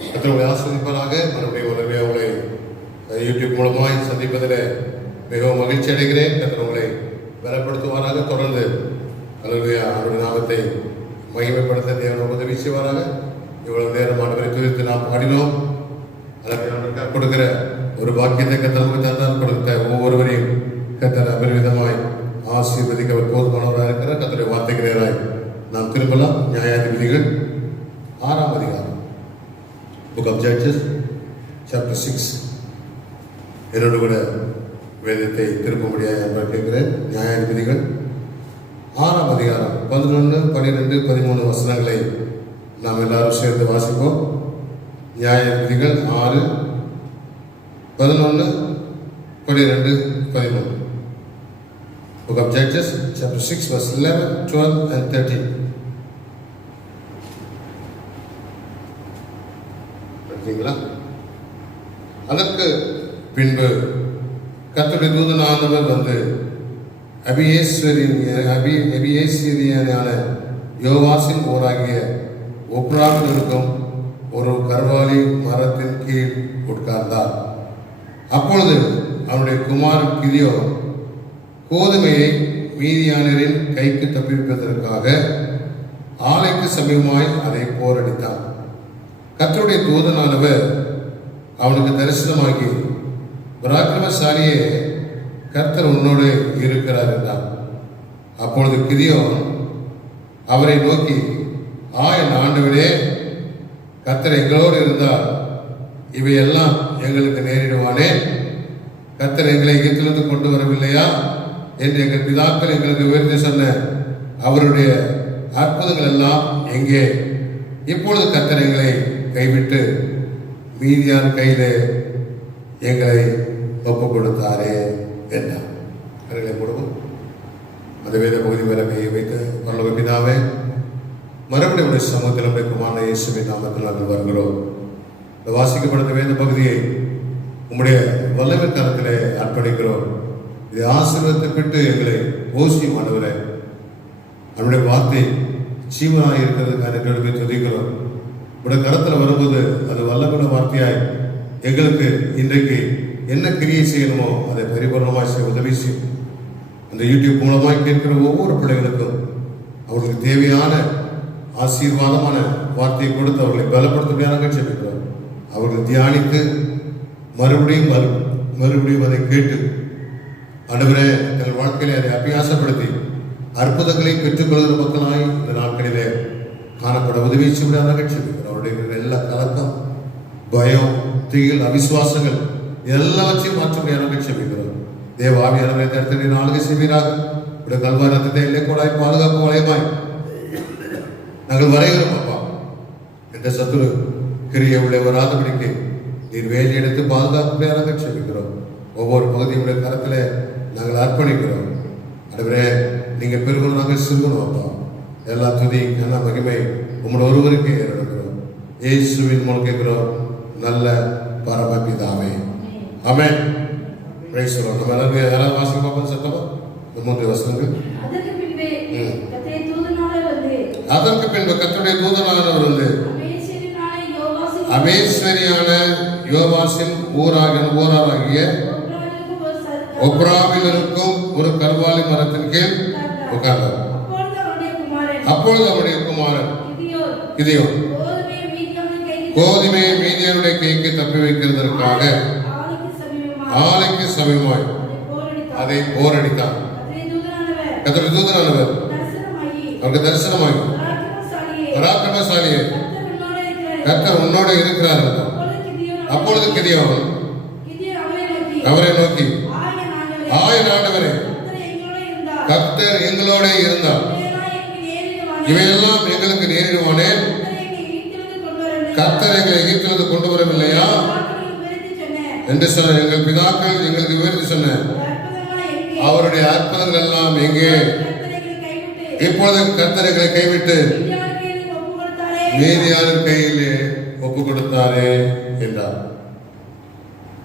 கர்த்தருடைய ஆசீர்வதிப்பாராக. மறுபடியும் உங்களை யூடியூப் மூலமாய் சந்திப்பதில் மிகவும் மகிழ்ச்சி அடைகிறேன். கர்த்தர் உங்களை பலப்படுத்துவாராக. தொடர்ந்து அவருடைய நாமத்தை மகிமைப்படுத்த தேவன் உதவி செய்வாராக. இவ்வளவு நேரம் ஆண்டவரை துதித்து நாம் பாடினோம். அதற்கு கொடுக்கிற ஒரு பாக்கியத்தை கர்த்தர் தந்தால் கொடுத்த ஒவ்வொருவரையும் கர்த்தர் அபரிவிதமாய் ஆசீர்வதிக்க அவர் போதுமானவராக இருக்கிறார். கர்த்தருடைய வார்த்தைக்கு நேராய் நாம் திரும்பலாம். நியாயாதிபதிகள் 6ஆம் அதிகாரம், Book of Judges, chapter 6. என்னோடு கூட வேதத்தை திருப்பும்படியாக நான் கேட்கிறேன். நியாயாதிபதிகள் 6ஆம் அதிகாரம் 11, 12, 13 வசனங்களை நாம் எல்லாரும் சேர்ந்து வாசிப்போம். நியாயாதிபதிகள் 6, 11, 12, 13. Book of Judges, chapter 6, verse 11, 12 and 13. அதற்கு பின்பு கர்த்தருடைய தூதனானவர் வந்து அபியேஸ்வரியனான யோவாசின் ஊராகிய ஒப்ராவில் இருக்கும் ஒரு கர்வாலி மரத்தின் கீழ் உட்கார்ந்தார். அப்பொழுது அவனுடைய குமாரன் கிதியோன் கோதுமையை மீதியானரின் கைக்கு தப்பிப்பதற்காக ஆலைக்கு சமீபமாய் அதை போரடித்தான். கர்த்தருடைய தூதனானவர் அவனுக்கு தரிசனமாகி, பராக்கிரமசாலியே, கர்த்தர் உன்னோடு இருக்கிறார் என்றார். அப்பொழுது கிதியோன் அவரை நோக்கி, என் ஆண்டவரே, கர்த்தர் எங்களோடு இருந்தால் இவையெல்லாம் எங்களுக்கு நேரிடுவானே? கர்த்தர் எங்களை எகிப்திலிருந்து கொண்டு வரவில்லையா என்று எங்கள் பிதாக்கள் எங்களுக்கு உயர்த்தி சொன்ன அவருடைய அற்புதங்கள் எல்லாம் எங்கே? இப்பொழுது கர்த்தர் எங்களை கைவிட்டு மீதியான கையிலே எங்களை ஒப்புக் கொடுத்தாரே என்றார். கரைகளை போடுவோம். அந்த வேத பகுதி மேல கையை வைத்து, பரலோக பிதாவே, மறுபடியும் உடைய சமூகத்தில் நம்முடைய குமாரனாகிய இயேசுவின் நாமத்தில் நாங்கள் வருகிறோம். இந்த வாசிக்கப்பட்ட வேத பகுதியை உம்முடைய வல்லமை கரத்திலே அர்ப்பணிக்கிறோம். இதை ஆசீர்வாதத்தை பெற்று எங்களை போஷியும் ஆண்டவரே. நம்முடைய வார்த்தை ஜீவனாக இருக்கிறதுக்கான நன்றியோடு துதிக்கிறோம். உடைய கரத்தில் வரும்போது அது வல்லமுள்ள வார்த்தையாய் எங்களுக்கு இன்றைக்கு என்ன கிரியை செய்யணுமோ அதை பரிபூர்ணமாக செய்ய உதவி செய்யும். அந்த யூடியூப் மூலமாக கேட்கிற ஒவ்வொரு பிள்ளைகளுக்கும் அவர்களுக்கு தேவையான ஆசீர்வாதமான வார்த்தையை கொடுத்து அவர்களை பலப்படுத்தும்படியாக செல்கிறோம். அவர்கள் தியானித்து மறுபடியும் அதை கேட்டு ஆண்டவரே தங்கள் வாழ்க்கையிலே அதை அபியாசப்படுத்தி அற்புதங்களை பெற்றுக்கொள்கிற மக்களாய் இந்த நாட்களிலே காணப்பட உதவி செய்வதாக செல்கிறோம். அவருடைய எல்லா கலக்கம், பயம், தீயில், அவிசுவாசங்கள் எல்லாவற்றையும் மாற்றும்படியாக செல்கிறோம். தேவ ஆவியானவரை தடுத்து நாளுக்கு செய்வீராக. உடைய கல்வாரி ரத்தத்தை எல்லை கூடாய் பாதுகாப்பு வளையமாய் நாங்கள் வரைகிறோம். அப்பா, எந்த சத்துரு கிரியை உள்ளே வராதபடிக்கு நீர் வேலை எடுத்து பாதுகாப்புடையாக செல்கிறோம். ஒவ்வொரு பகுதியுடைய கரத்தில் நாங்கள் அர்ப்பணிக்கிறோம். அதுவரே நீங்கள் பெருகணும், நாங்கள் சிறுகணும். அப்பா, எல்லா துதி எல்லா மகிமை உங்களோட ஒருவருக்கே ஏறெடுக்கிறோம். இயேசுவின் மூலம் கேட்கிறோம் நல்ல பரமபிதாவே, ஆமென். Praise the Lord. நம்ம எல்லாரும் யாராவது வாசிக்க பார்ப்போம் சத்தமா? இந்த 3 வசனங்கள். அதற்கு பின்பு கர்த்தருடைய தூதனானவர் வந்து அபேஸ்வரியான யோவாசின் ஊராகிய ஒப்ராவில் இருக்கும் ஒரு கர்வாலி மரத்தின் கீழ் உட்கார்ந்தார். அப்பொழுது அவருடைய குமாரன் கிதியோன் கோதுமையை மீதியானுடைய கைக்கு தப்பி வைக்கிறதற்காக ஆலைக்கு சமீபமாய் அதை போரடித்தான். கர்த்தருடைய தூதனானவர் அவருக்கு தரிசனமாகி, பராக்கிரமசாலியே, கர்த்தர் உன்னோடு இருக்கிறார். அப்பொழுது கிதியோன் அவரை நோக்கி, என் ஆண்டவரே, கர்த்தர் எங்களோட இருந்தால் இவையெல்லாம் எங்களுக்கு நேரிடுவானே? கர்த்தர் எங்களை எகிப்திலிருந்து கொண்டு வரவில்லையா என்று சொன்ன எங்கள் பிதாக்கள் எங்களுக்கு விவரித்து சொன்ன அவருடைய அற்புதங்கள் எல்லாம் எங்கே? இப்பொழுது கர்த்தர் எங்களை கைவிட்டு மீதியாளர் கையிலே ஒப்பு கொடுத்தாரே என்றார்.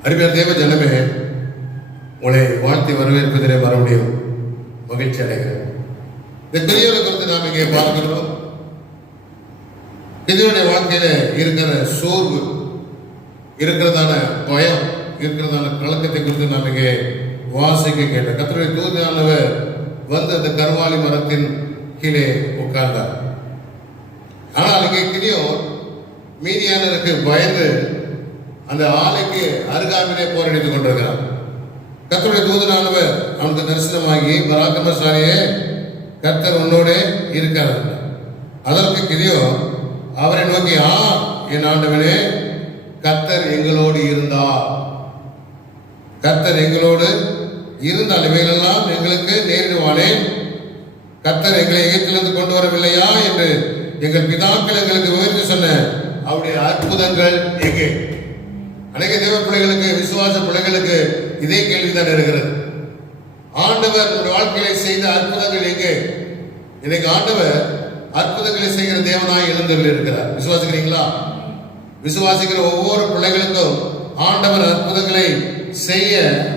அருமையான தேவ ஜனமே, உங்களை வாழ்த்தி வரவேற்பதிலே மறுபடியும் மகிழ்ச்சி அடைகிறேன். இந்த பெரியவரை குறித்து நாம் இங்கே பார்க்கிறோம். இதனுடைய வாழ்க்கையில இருக்கிற சோர்வு, இருக்கிறதான பயம், இருக்கிறதான கலக்கத்தை குறித்து நாம் இங்கே வாசிக்க கேட்டோம். கர்த்தருடைய தூதனானவர் வந்து அந்த கர்வாலி மரத்தின் கீழே உட்கார்ந்தார். ஆனால் இங்கே கிதியோன் மீதியானருக்கு பயந்து அந்த ஆலைக்கு அருகாமையிலே போராடித்துக் கொண்டிருக்கிறார். கர்த்தருடைய தூதனானவர் அவனுக்கு தரிசனமாகி, பராக்கிரமசாலியே, கர்த்தர் உன்னோட இருக்கிறார். அதற்கு கிதியோன் அவரை நோக்கி, என் ஆண்டவனே, கர்த்தர் எங்களோடு இருந்தார். கர்த்தர் எங்களோடு இருந்தால் இவைகளெல்லாம் எங்களுக்கு நேரிடுவானே. கர்த்தர் எங்களை எகிப்திலிருந்து கொண்டு வரவில்லையா என்று எங்கள் பிதாக்கள் எங்களுக்கு விவரித்து சொன்ன அவருடைய அற்புதங்கள் எங்கே? அநேக தேவ பிள்ளைகளுக்கு, விசுவாச பிள்ளைகளுக்கு இதே கேள்விதான் இருக்கிறது. ஆண்டவர் நம்முடைய வாழ்க்கையில செய்த அற்புதங்கள் எங்கே? இன்னைக்கு ஆண்டவர் அற்புதங்களை செய்கிற தேவனாய் எழுந்தருளி இருக்கிறார். விசுவாசிக்கிறீங்களா? விசுவாசிக்கிற ஒவ்வொரு பிள்ளைகளுக்கும் ஆண்டவர் அற்புதங்களை செய்ய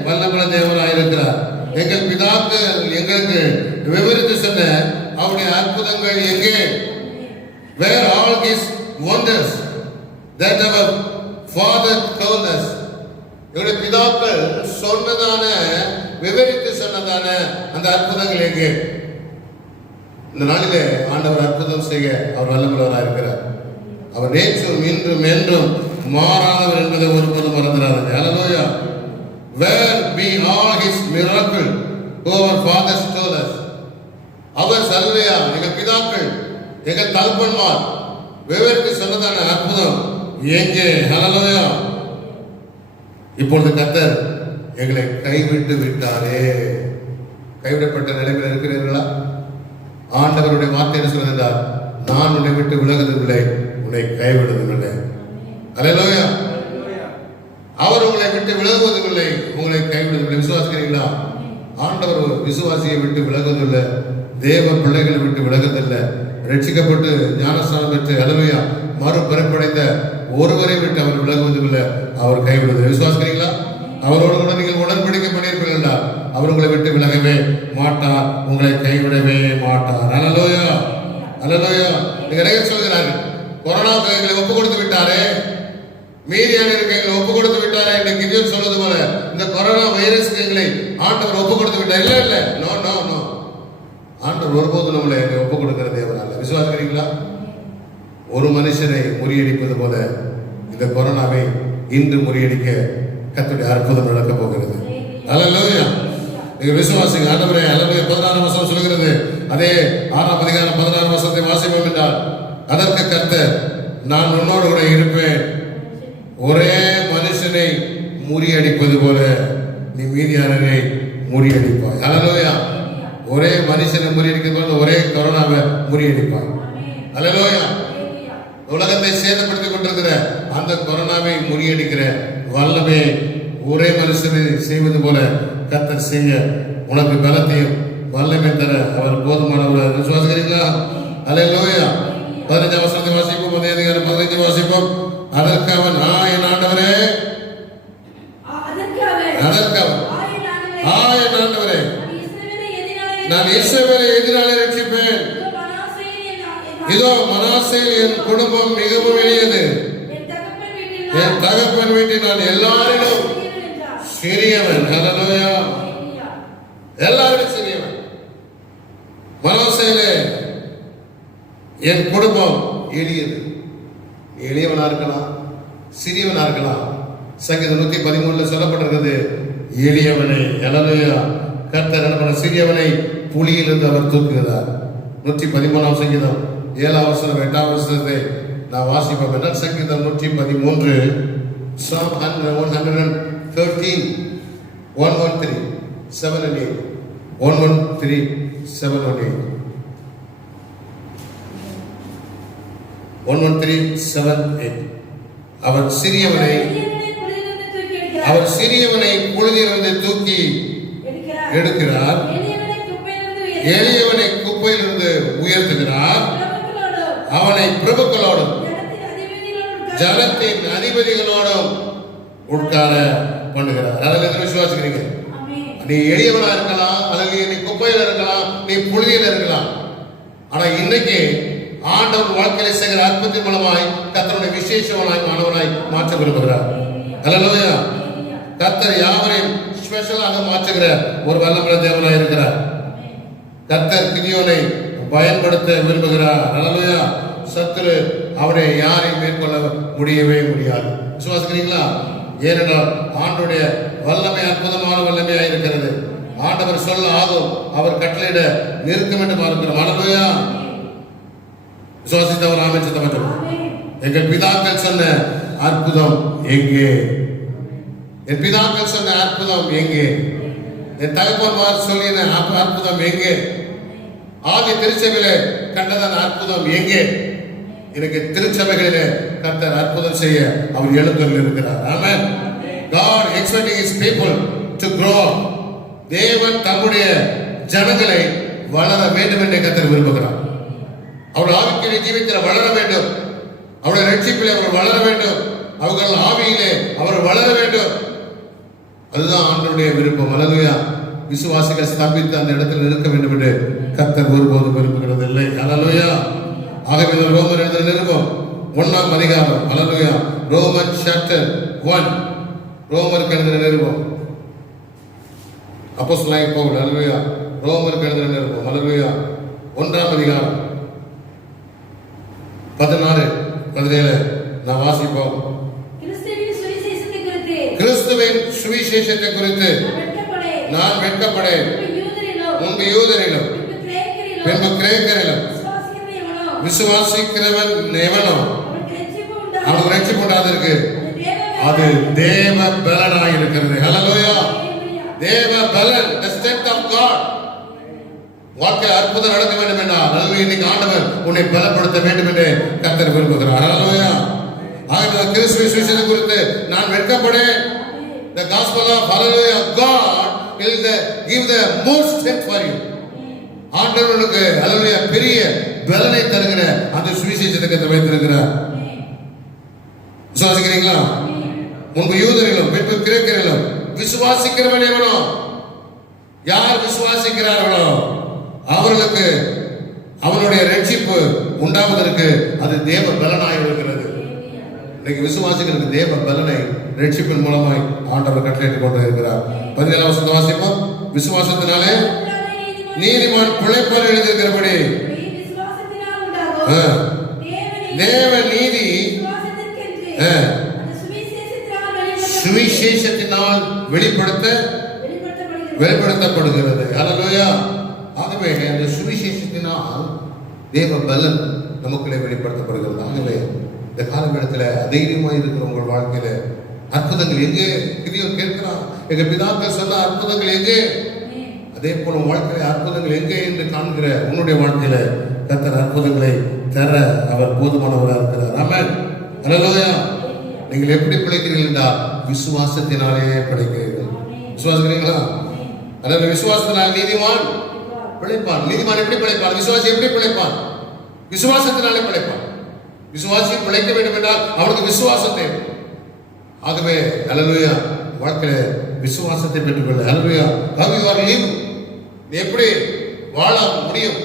வல்லமுள்ள தேவனாய் இருக்கிறார். எங்கள் பிதாக்கள் எங்களுக்கு விவரித்து சொன்ன அவருடைய அற்புதங்கள் எங்கே? Where all his wonders that our father told us. எங்களுடைய பிதாக்கள் சொன்னதான, விவரித்து சொன்னதான அந்த அற்புதங்கள் எங்கே? இந்த நாளிலே ஆண்டவர் அற்புதம் செய்ய அவர் வல்லமுள்ளவராக இருக்கிறார். அவர் நேற்றும் இன்றும் என்றும் மாறாதவர் என்பதை ஒருபோதும் மறந்துடாதீங்க. ஹல்லேலூயா. Where be all his miracle who our fathers told us. அவர் ஹல்லேலூயா, எங்கள் பிதாக்கள், எங்கள் தகப்பன்மார் விவரித்து சொன்னதான அற்புதம் எங்கே? ஹல்லேலூயா. இப்பொழுது கர்த்தர் எங்களை கைவிட்டு விட்டாரே. கைவிடப்பட்ட நிலைமையில் இருக்கிறீர்களா? ஆண்டவருடைய வார்த்தை என்ன சொல்கிறார்? நான் உன்னை விட்டு விலகுவதில்லை, உன்னை கைவிடுவதில்லை. ஹல்லேலூயா. அவர் உங்களை விட்டு விலகுவதில்லை, உங்களை கைவிடுவதில்லை. விசுவாசிக்கிறீங்களா? ஆண்டவர் விசுவாசியை விட்டு விலகுவதில்லை, தேவ பிள்ளைகளை விட்டு விலகுவதில்லை. ரட்சிக்கப்பட்டு ஞானஸ்நானம் பெற்று ஹல்லேலூயா மறுபிறப்படைந்த ஒருவரை விட்டு அவர் விலகுவதில்லை, அவர் கைவிடுவதில்லை. விசுவாசிக்கிறீங்களா? அவரோடு கூட நீங்கள் உடன்படிக்கை பண்ணியிருப்பீர்களா? அவர் உங்களை விட்டு விலகவே மாட்டார், உங்களை கைவிடவே மாட்டார். ஹல்லேலூயா, ஹல்லேலூயா. நிறைய சொல்கிறார்கள், கொரோனா எங்களை ஒப்பு கொடுத்து விட்டாரே, மீதியானவருக்கு எங்களை ஒப்பு கொடுத்து விட்டாரே என்று கிதியோன் சொல்வது போல இந்த கொரோனா வைரஸ்க்கு எங்களை ஆண்டவர் ஒப்பு கொடுத்து விட்டார். இல்ல இல்ல, நோ நோ நோ. ஆண்டவர் ஒருபோதும் நம்மளை ஒப்பு கொடுக்கிற தேவன் அல்ல. விசுவாசிக்கிறீங்களா? ஒரு மனுஷனை முறியடிப்பது போல இந்த கொரோனாவை இன்று முறியடிக்க கர்த்தருடைய அற்புதம் நடக்க போகிறது. ஹல்லேலூயா. நீங்க விசுவாசிங்க. ஆண்டவரே, ஹல்லேலூயா. 16 வசனம் சொல்கிறது, அதே 6ஆம் அதிகாரம் 16 வசனத்தை வாசிப்போம் என்றால், அதற்கு கர்த்தர், நான் உன்னோடு கூட இருப்பேன், ஒரே மனுஷனை முறியடிப்பது போல நீ மீதியானவரை முறியடிப்பாய். ஹல்லேலூயா. ஒரே மனுஷனை முறியடிக்கிறது போல ஒரே கொரோனாவை முறியடிப்பாய். ஹல்லேலூயா. உலகத்தை சேதப்படுத்திக் கொண்டிருக்கிற அந்த கொரோனாவை முறியடிக்கிற வல்லமை ஒரே மனுஷனை செய்வது போல கர்த்தர் செய்ய உனக்கு பலத்தையும் வல்லமை தர அவர் போதுமானவர். விசுவாசிக்கிறீங்களா? ஹல்லேலூயா. 15 வசனத்தை வாசிப்போம். 15 வாசிப்போம். அதற்கு அவன், என் ஆண்டவரே, என் ஆண்டவரே, நான் இஸ்ரவேலை எதிராலே ரட்சிப்பேன். இதோ மனாசேயில் என் குடும்பம் மிகவும் எளியது. என் தகப்பன் வீட்டில் நான் எல்லாரிலும் சிறியவன். ஹல்லேலூயா. எல்லாரும் சிறியவன். மனாசேயிலே என் குடும்பம் எளியது. எளியவனா இருக்கலாம், சிறியவனா இருக்கலாம். சங்கீதம் 113 சொல்லப்பட்டிருக்கிறது, எளியவனை. ஹல்லேலூயா. கர்த்தர் என்ன பண்ண? சிறியவனை புலியிலிருந்து அவர் தூக்குகிறார். 113ஆம் சங்கீதம் 7ஆம் வசனம் 8ஆம் வசனத்தை நான் வாசிப்போம் என்றால், சங்கீதம் 113 Psalm 113 113 7 and 8 113 7 and 8 113 7 8. அவர் சிறியவனை புழுதியிலிருந்து தூக்கி எடுக்கிறார், எளியவனை குப்பையிலிருந்து உயர்த்துகிறார், அவனை பிரபுக்களோடும் ஜனத்தின் அதிபதிகளோடும் உட்கார பண்ணுகிறார். அதில் விசுவாசிக்கிறீங்க? நீ எளியவனா இருக்கலாம், அல்லது நீ குப்பையில இருக்கலாம், நீ புழுதியில இருக்கலாம். ஆனா இன்னைக்கு ஆண்டவர் வாழ்க்கையில செய்கிற அற்புதத்தின் மூலமாய் கர்த்தருடைய விசேஷமாய் மாணவனாய் மாற்ற விரும்புகிறார். அல்லேலூயா. கர்த்தர் யாவரையும் ஸ்பெஷலாக மாற்றுகிற ஒரு வல்லமையுள்ள தேவனாய் இருக்கிறார். கர்த்தர் கிதியோனை பயன்படுத்த விரும்புகிறார். அல்லேலூயா. சத்துரு அவனை யாரையும் மேற்கொள்ள முடியவே முடியாது. விசுவாசிக்கிறீங்களா? ஏனென்றால் ஆண்டவருடைய வல்லமை அற்புதமான வல்லமையா இருக்கிறது. ஆண்டவர் சொல்ல ஆகும், அவர் கட்டளையிட நிற்கும் என்று பார்க்கிறோம். அல்லேலூயா. விசுவாசித்தவர் ஆமென் சொல்லுங்க. எங்கள் பிதாக்கள் சொன்ன அற்புதம் எங்கே? என் பிதாக்கள் சொன்ன அற்புதம் எங்கே? என் தகப்பன்மார் சொல்லின அற்புதம் எங்கே? ஆதி திருச்சபையிலே கண்டதான அற்புதம் எங்கே? எனக்கு திருச்சபைகளிலே கர்த்தர் அற்புதம் செய்ய அவர் எழுந்தருளி இருக்கிறார். ஆமென். God expecting his people to grow. தேவன் தம்முடைய ஜனங்களை வளர வேண்டும் என்று கர்த்தர் விரும்புகிறார். அவர் ஆவிக்குரிய ஜீவியத்தில் வளர வேண்டும். அவருடைய ரட்சிப்பிலே அவர் வளர வேண்டும். அவர்கள் ஆவியிலே அவர் வளர வேண்டும். அதுதான் ஆண்டவருடைய விருப்பம். அல்லேலூயா. விசுவாசிகள் ஸ்தாபித்து அந்த இடத்தில் இருக்க வேண்டும் என்று கர்த்தர் ஒருபோதும் விரும்புகிறது இல்லை. அல்லேலூயா. ஆகவே ரோமர் எழுதின நிருபம் 1ஆம் அதிகாரம். அல்லேலூயா. Roman chapter 1. ரோமருக்கு எழுதின நிருபம். அப்போஸ்தலனாகிய பவுல். அல்லேலூயா. ரோமருக்கு எழுதின நிருபம். அல்லேலூயா. 1ஆம் அதிகாரம் 14-17 நாம் வாசிப்போம். கிறிஸ்துவின் சுவிசேஷத்தை குறித்து நான் வெட்கப்படேன். முன்பு யூதரிலும் பின்பு கிரேக்கரிலும் விசுவாசிக்கிறவன் எவனோ அவனுக்கு ரட்சிப்பு உண்டாதிருக்கு. அது தேவ பலனாய் இருக்கிறது. ஹல்லேலூயா. தேவ பலன், the strength of God. வாழ்க்கை அற்புதம் நடக்க வேண்டும் என்றால் இன்னைக்கு ஆண்டவர் உன்னை பலப்படுத்த வேண்டும் என்று கர்த்தர் விரும்புகிறார். ஹல்லேலூயா. ஆகவே கிறிஸ்துவின் சுவிசேஷத்தை குறித்து நான் வெட்கப்படேன். The gospel of hallelujah God will give the more strength for you. ஆண்டவருக்கு ஹல்லேலூயா பெரிய பலனை தருகிற அந்த சுவிசேஷத்தை கர்த்தர் வைத்திருக்கிறார். விசுவாசிக்கிறீங்களா? முன்பு யூதரிலும் பின்பு கிரேக்கரிலும் விசுவாசிக்கிறவன் எவனோ, யார் விசுவாசிக்கிறார்களோ அவர்களுக்கு அவனுடைய ரட்சிப்பு உண்டாவதற்கு அது தேவ பலனாய் இருக்கிறது. இன்னைக்கு விசுவாசிகளுக்கு தேவ பலனை ரட்சிப்பின் மூலமாய் ஆண்டவர் கட்டளையிட்டுக் கொண்டு இருக்கிறார். 17ஆம் வசனத்தை வாசிப்போம். விசுவாசத்தினாலே நீதிமான் பிழைப்பார் எழுதியிருக்கிறபடி தேவ நீதி சுவிசேஷத்தினால் வெளிப்படுத்தப்படுகிறது. ஹல்லேலூயா. ஆகவே அந்த சுவிசேஷத்தினால் தேவ பலன் நமக்குள்ளே வெளிப்படுத்தப்படுகிறது. ஆகவே இந்த காலகட்டத்தில் தைரியமாக இருக்கிற உங்கள் வாழ்க்கையில அற்புதங்கள் எங்கே? கிதியோன் கேட்கிறான், எங்க பிதாக்கள் சொன்ன அற்புதங்கள் எங்கே? அதே போல வாழ்க்கையில அற்புதங்கள் எங்கே என்று காண்கிற உன்னுடைய வாழ்க்கையில கர்த்தர் அற்புதங்களை தர அவர் போதுமானவராக இருக்கிறார். ஆமென். ஹல்லேலூயா. நீங்கள் எப்படி பிழைக்கிறீர்கள் என்றால் விசுவாசத்தினாலே பிழைக்கிறீர்கள். விசுவாசிக்கிறீங்களா? அதாவது விசுவாசத்தினால் நீதிமான் பிழைப்பான். நீதிமான் எப்படி பிழைப்பான்? விசுவாசி எப்படி பிழைப்பான்? விசுவாசத்தினாலே பிழைப்பான். விசுவாசி பிழைக்க வேண்டும் என்றால் அவனுக்கு விசுவாசம் தேவை. ஆகவே ஹல்லேலூயா வாழ்க்கையில விசுவாசத்தை பெற்றுக்கொள்ள. ஹல்லேலூயா. how you are live, நீ எப்படி வாழ முடியும்?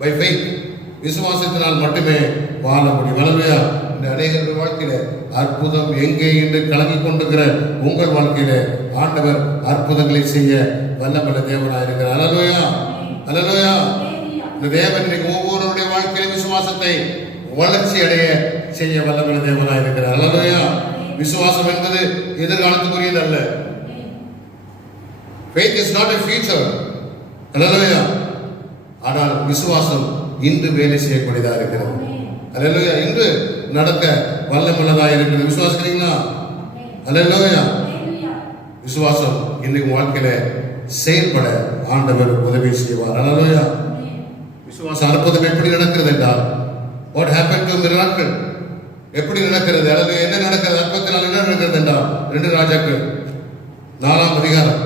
by faith. விசுவாசத்தினால் மட்டுமே வாழ முடியும். ஹல்லேலூயா. இந்த அநேகருடைய வாழ்க்கையில அற்புதம் எங்கே என்று கலங்கிக் கொண்டிருக்கிற உங்கள் வாழ்க்கையில ஆண்டவர் அற்புதங்களை செய்ய வல்லமையுள்ள தேவனாய் இருக்கிறார். ஹல்லேலூயா. ஹல்லேலூயா. இந்த தேவன் இன்னைக்கு ஒவ்வொருவருடைய வாழ்க்கையில விசுவாசத்தை வளர்ச்சி அடைய செய்ய வல்லமையுள்ள தேவனாய் இருக்கிறார். ஹல்லேலூயா. விசுவாசம் என்பது எதிர்காலத்துக்குரியது அல்ல. faith is not a future. ஹல்லேலூயா. ஆனால் விசுவாசம் இன்று வேலை செய்யக்கூடியதாக இருக்கிறது. ஹல்லேலூயா. இன்று நடக்க வல்லமையுள்ளதாக இருக்கிறது. விசுவாசிக்கிறீங்களா? ஹல்லேலூயா. விசுவாசம் இன்னைக்கு வாழ்க்கையில செயல்பட ஆண்டவர் உதவி செய்வார். ஹல்லேலூயா. விசுவாச அற்புதம் எப்படி நடக்கிறது என்றால் what happened to miracle? எப்படி நடக்கிறது? அல்லது என்ன நடக்கிறது? அற்புதத்தினால் என்ன நடக்கிறது என்றால் 2 ராஜாக்கள் 4ஆம் அதிகாரம்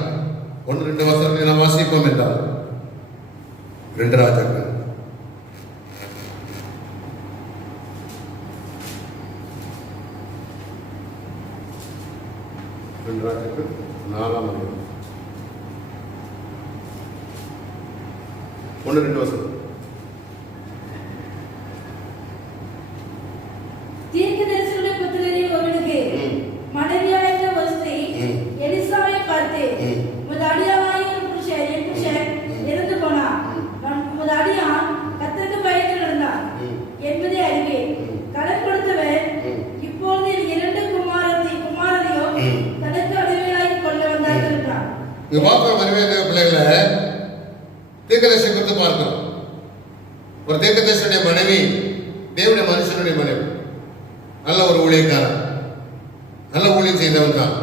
1-2 வசனங்களை நாம் வாசிப்போம் என்றால் 2 ராஜாக்கள் 4ஆம் அதிகாரம் 1-2 வசனம். பார்க்கிற மனைவி பிள்ளைகளை தீர்க்கதரிசி குறித்து பார்க்கிறோம். ஒரு தீர்க்கதரிசியுடைய மனைவி தேவனுடைய மனுஷனுடைய மனைவி, நல்ல ஒரு ஊழியக்காரன், நல்ல ஊழியம் செய்தவன் தான்.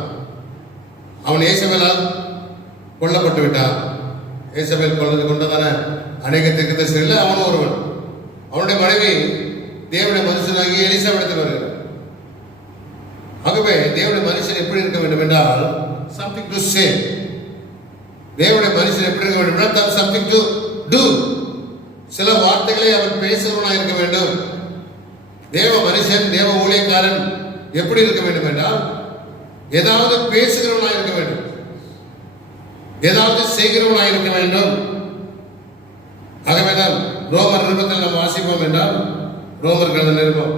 அவன் இயேசபேலால் கொல்லப்பட்டு விட்டான். இயேசபேல் கொண்டதான அநேக தீர்க்கதரிசிகளில் அவனும் ஒருவன். அவனுடைய மனைவி தேவனுடைய மனுஷனாகி எலிசாபெத்தில் வருகிறார். ஆகவே தேவனுடைய மனுஷன் எப்படி இருக்க வேண்டும் என்றால் something to say. தேவனுடைய மனுஷன் எப்படி இருக்க வேண்டும் என்றால் something to do. சில வார்த்தைகளை அவர் பேசுகிறவனாக இருக்க வேண்டும். தேவ மனுஷன், தேவ ஊழியக்காரன் எப்படி இருக்க வேண்டும் என்றால் ஏதாவது பேசுகிறவனாக இருக்க வேண்டும், ஏதாவது செய்கிறவனாக இருக்க வேண்டும். ஆகவேதான் ரோமர் நிருபத்தில் நாம் வாசிப்போம் என்றால், ரோமர் கழுத நிருபம்,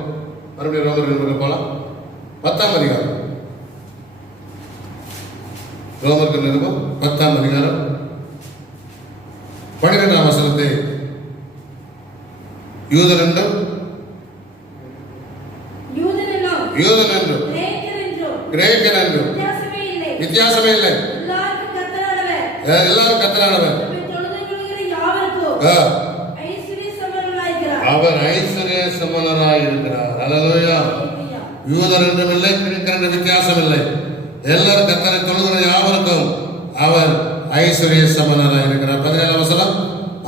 மறுபடியும் ரோமர் நிருபம் போலாம், 10ஆம் அதிகாரம். ரோமர் நிருபம் 10ஆம் அதிகாரம் 12ஆம் வசனத்தை யூதன் என்றும் கிரேக்கன் என்றும் வித்தியாசமே இல்லை, எல்லாரும் கர்த்தரானவர். அவர் ஐஸ்வர்ய சம்பன்னராய் இருக்கிறார். அல்லேலூயா. யூதர் என்றும் இல்லை, கிரேக்கன் என்ற வித்தியாசம் இல்லை, எல்லாரும் கர்த்தரை தொழுகிற யாவருக்கும் அவர் ஐஸ்வர்ய சம்பன்னராய் இருக்கிறார். 17ஆம் வசனம்,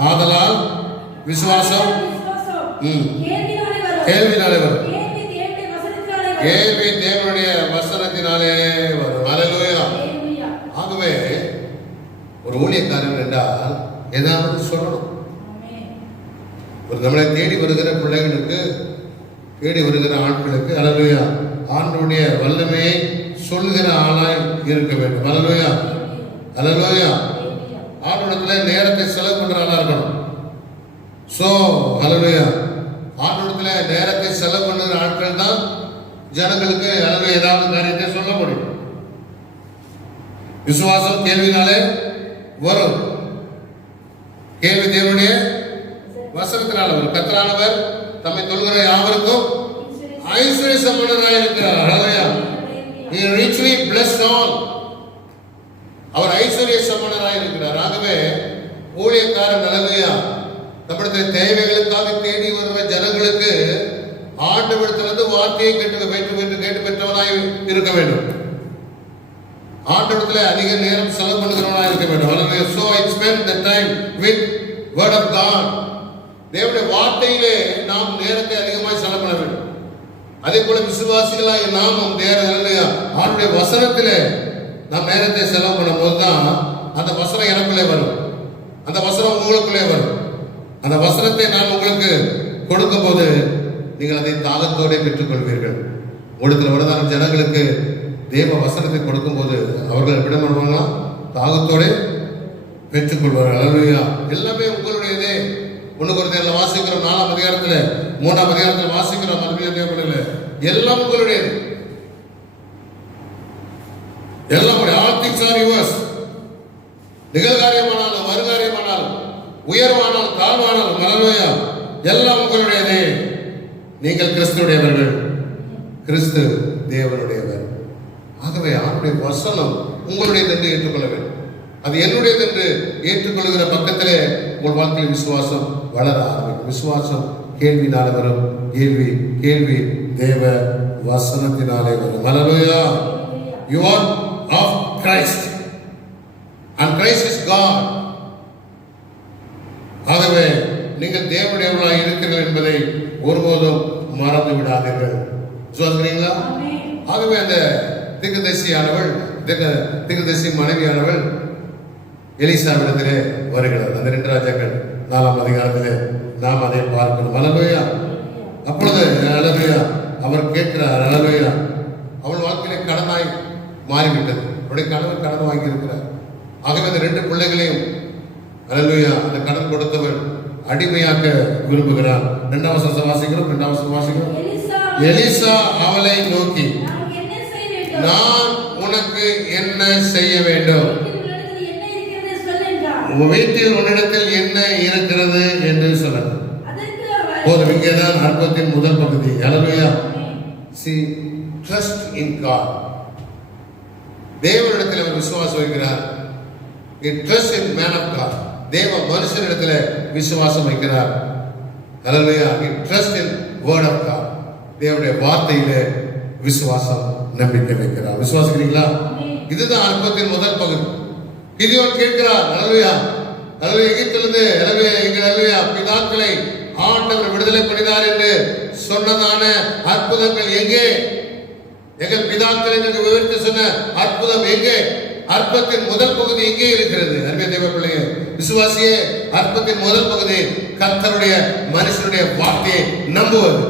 ஆதலால் விசுவாசம் கேள்வினாலே வரும், கேள்வி தேவனுடைய வசனத்தினாலே வரும். அல்லேலூயா. ஆகவே ஒரு ஊழியக்காரன் என்றால் ஏதாவது சொல்லணும். ஒரு நம்மளை தேடி வருகிற பிள்ளைகளுக்கு, தேடி வருகிற ஆட்களுக்கு அல்லேலூயா ஆண்டவருடைய வல்லமையை சொல்லுகிற ஆளாய் இருக்க வேண்டும். அல்லேலூயா. அல்லேலூயா. ஆண்டவரிடத்துல நேரத்தை செலவு பண்ற ஆளா இருக்கணும். சோ அல்லேலூயா, ஆண்டவரிடத்துல நேரத்தை செலவு பண்ணுகிற ஆட்கள் தான் ஜனங்களுக்கு அல்லேலூயா ஏதாவது காரியத்தை சொல்ல முடியும். விசுவாசம் கேள்வினாலே வரும், கேள்வி தேவனுடைய வசனத்தினால வரும். கர்த்தரானவர் தம்மை தொழுகிற யாவருக்கும் ஐஸ்வர்ய சம்பன்னராய் இருக்கிறார். அல்லேலூயா. He richly blessed all. அவர் ஐஸ்வர்ய சம்பன்னராய் இருக்கிறார். ஆகவே ஊழியக்காரன் அல்லேலூயா நம்முடைய தேவைகளுக்காக தேடி வருகிற ஜனங்களுக்கு ஆண்டவரிடத்திலிருந்து வார்த்தையை கேட்டு பெற்றவனாய் இருக்க வேண்டும். ஆண்டவரிடத்துல அதிக நேரம் செலவு பண்ணுகிறவனாய் இருக்க வேண்டும். அல்லேலூயா. So I spend the time with word of God. தேவனுடைய வார்த்தையிலே நாம் நேரத்தை அதிகமாய் செலவு பண்ண வேண்டும். அதே போல விசுவாசிகளாய் நாமும் ஆண்டுடைய வசனத்திலே நாம் நேரத்தை செலவு பண்ணும் போதுதான் அந்த வசனம் எனக்குள்ளே வரும், அந்த வசனம் உங்களுக்குள்ளே வரும். அந்த வசனத்தை நான் உங்களுக்கு கொடுக்கும் போது நீங்கள் அதை தாகத்தோடு பெற்றுக்கொள்வீர்கள். உங்களுக்கு விடதான ஜனங்களுக்கு தேவ வசனத்தை கொடுக்கும் போது அவர்கள் விட பண்ணுவாங்களா? தாகத்தோடு பெற்றுக்கொள்வார்கள். அல்லேலூயா. எல்லாமே உங்களுடையதே. 1 கொரிந்தியர்ல வாசிக்கிறோம், 4ஆம் அதிகாரத்தில் 3ஆம் அதிகாரத்தில் வாசிக்கிறோம், எல்லாம் உங்களுடையது. எல்லாம் ஆல் திங்ஸ் ஆர் யுவர்ஸ். நிகழ்காரியமானாலும் வருகாரியமானாலும் உயர்வானாலும் தாழ்வானாலும் அல்லேலூயா எல்லாம் உங்களுடையதே. நீங்கள் கிறிஸ்துடையவர்கள், கிறிஸ்து தேவனுடையவர். ஆகவே அவருடைய வசனம் உங்களுடையது என்று ஏற்றுக்கொள்ள வேண்டும். அது என்னுடையது என்று ஏற்றுக்கொள்கிற பக்கத்திலே உங்கள் வாழ்க்கையில் விசுவாசம் வளர ஆரம்பிக்கும். விசுவாசம் கேள்வினாலே வரும், கேள்வி தேவ வசனத்தினாலே வரும். அல்லேலூயா. You are of Christ and Christ is God. ஆகவே நீங்கள் தேவனுடையவர்களாக இருக்கிறீர்கள் என்பதை ஒருபோதும் மறந்து விடாதீர்கள். சொல்றீங்களா? ஆகவே அந்த தீர்க்கதரிசியானவள், தீர்க்கதரிசி மனைவியானவள் எலிசாவிடத்திலே வருகிறார். அந்த 2 ராஜாக்கள் 4ஆம் அதிகாரத்திலே நாம் அதை பார்க்கணும். அல்லேலூயா. அப்பொழுது அல்லேலூயா அவர் கேட்கிறார். அல்லேலூயா. அவள் வாழ்க்கையிலே கடனாய் மாறிவிட்டது. அவருடைய கணவன் கடன் வாங்கி இருக்கிறார். ஆகவே அந்த 2 பிள்ளைகளையும் அல்லேலூயா அந்த கடன் கொடுத்தவர் அடிமையாக்க விரும்புகிறார். 2ஆம் வசனம் வாசிக்கிறோம். எலிசா அவளை நோக்கி, நான் உனக்கு என்ன செய்ய வேண்டும்? உன் வீட்டில் உன்னிடத்தில் என்ன இருக்கிறது என்று சொன்னார். போதும். இங்கேதான் அற்பத்தின் முதல் பகுதி. அல்லேலூயா. See, trust in God. தேவனிடத்தில் அவர் விசுவாசம் வைக்கிறார். He trusts in man of God. தேவ மனுஷனிடத்துல விசுவாசம் வைக்கிறார். Hallelujah. He trusts in word of God. தேவனுடைய வார்த்தையிலே விசுவாசம் நம்பிக்கை வைக்கிறார். விசுவாசிக்கிறீங்களா? இதுதான் அற்பத்தின் முதல் பகுதி. கிதியோன் கேட்கிறார், ஹalleluya, ஹalleluya, எகிப்திலிருந்து ஹalleluya பிதாக்களை ஆண்டவர் விடுதலை பண்ணினார் என்று சொன்னதான அற்புதங்கள் எங்கே? எங்கள் பிதாக்களை எனக்கு விவரித்து சொன்ன அற்புதம் எங்கே? அற்பத்தின் முதல் பகுதி எங்கே இருக்கிறது? அருமையான தேவ பிள்ளையே, விசுவாசியே, அற்பத்தின் முதல் பகுதி கர்த்தருடைய மனுஷனுடைய வார்த்தையை நம்புவது,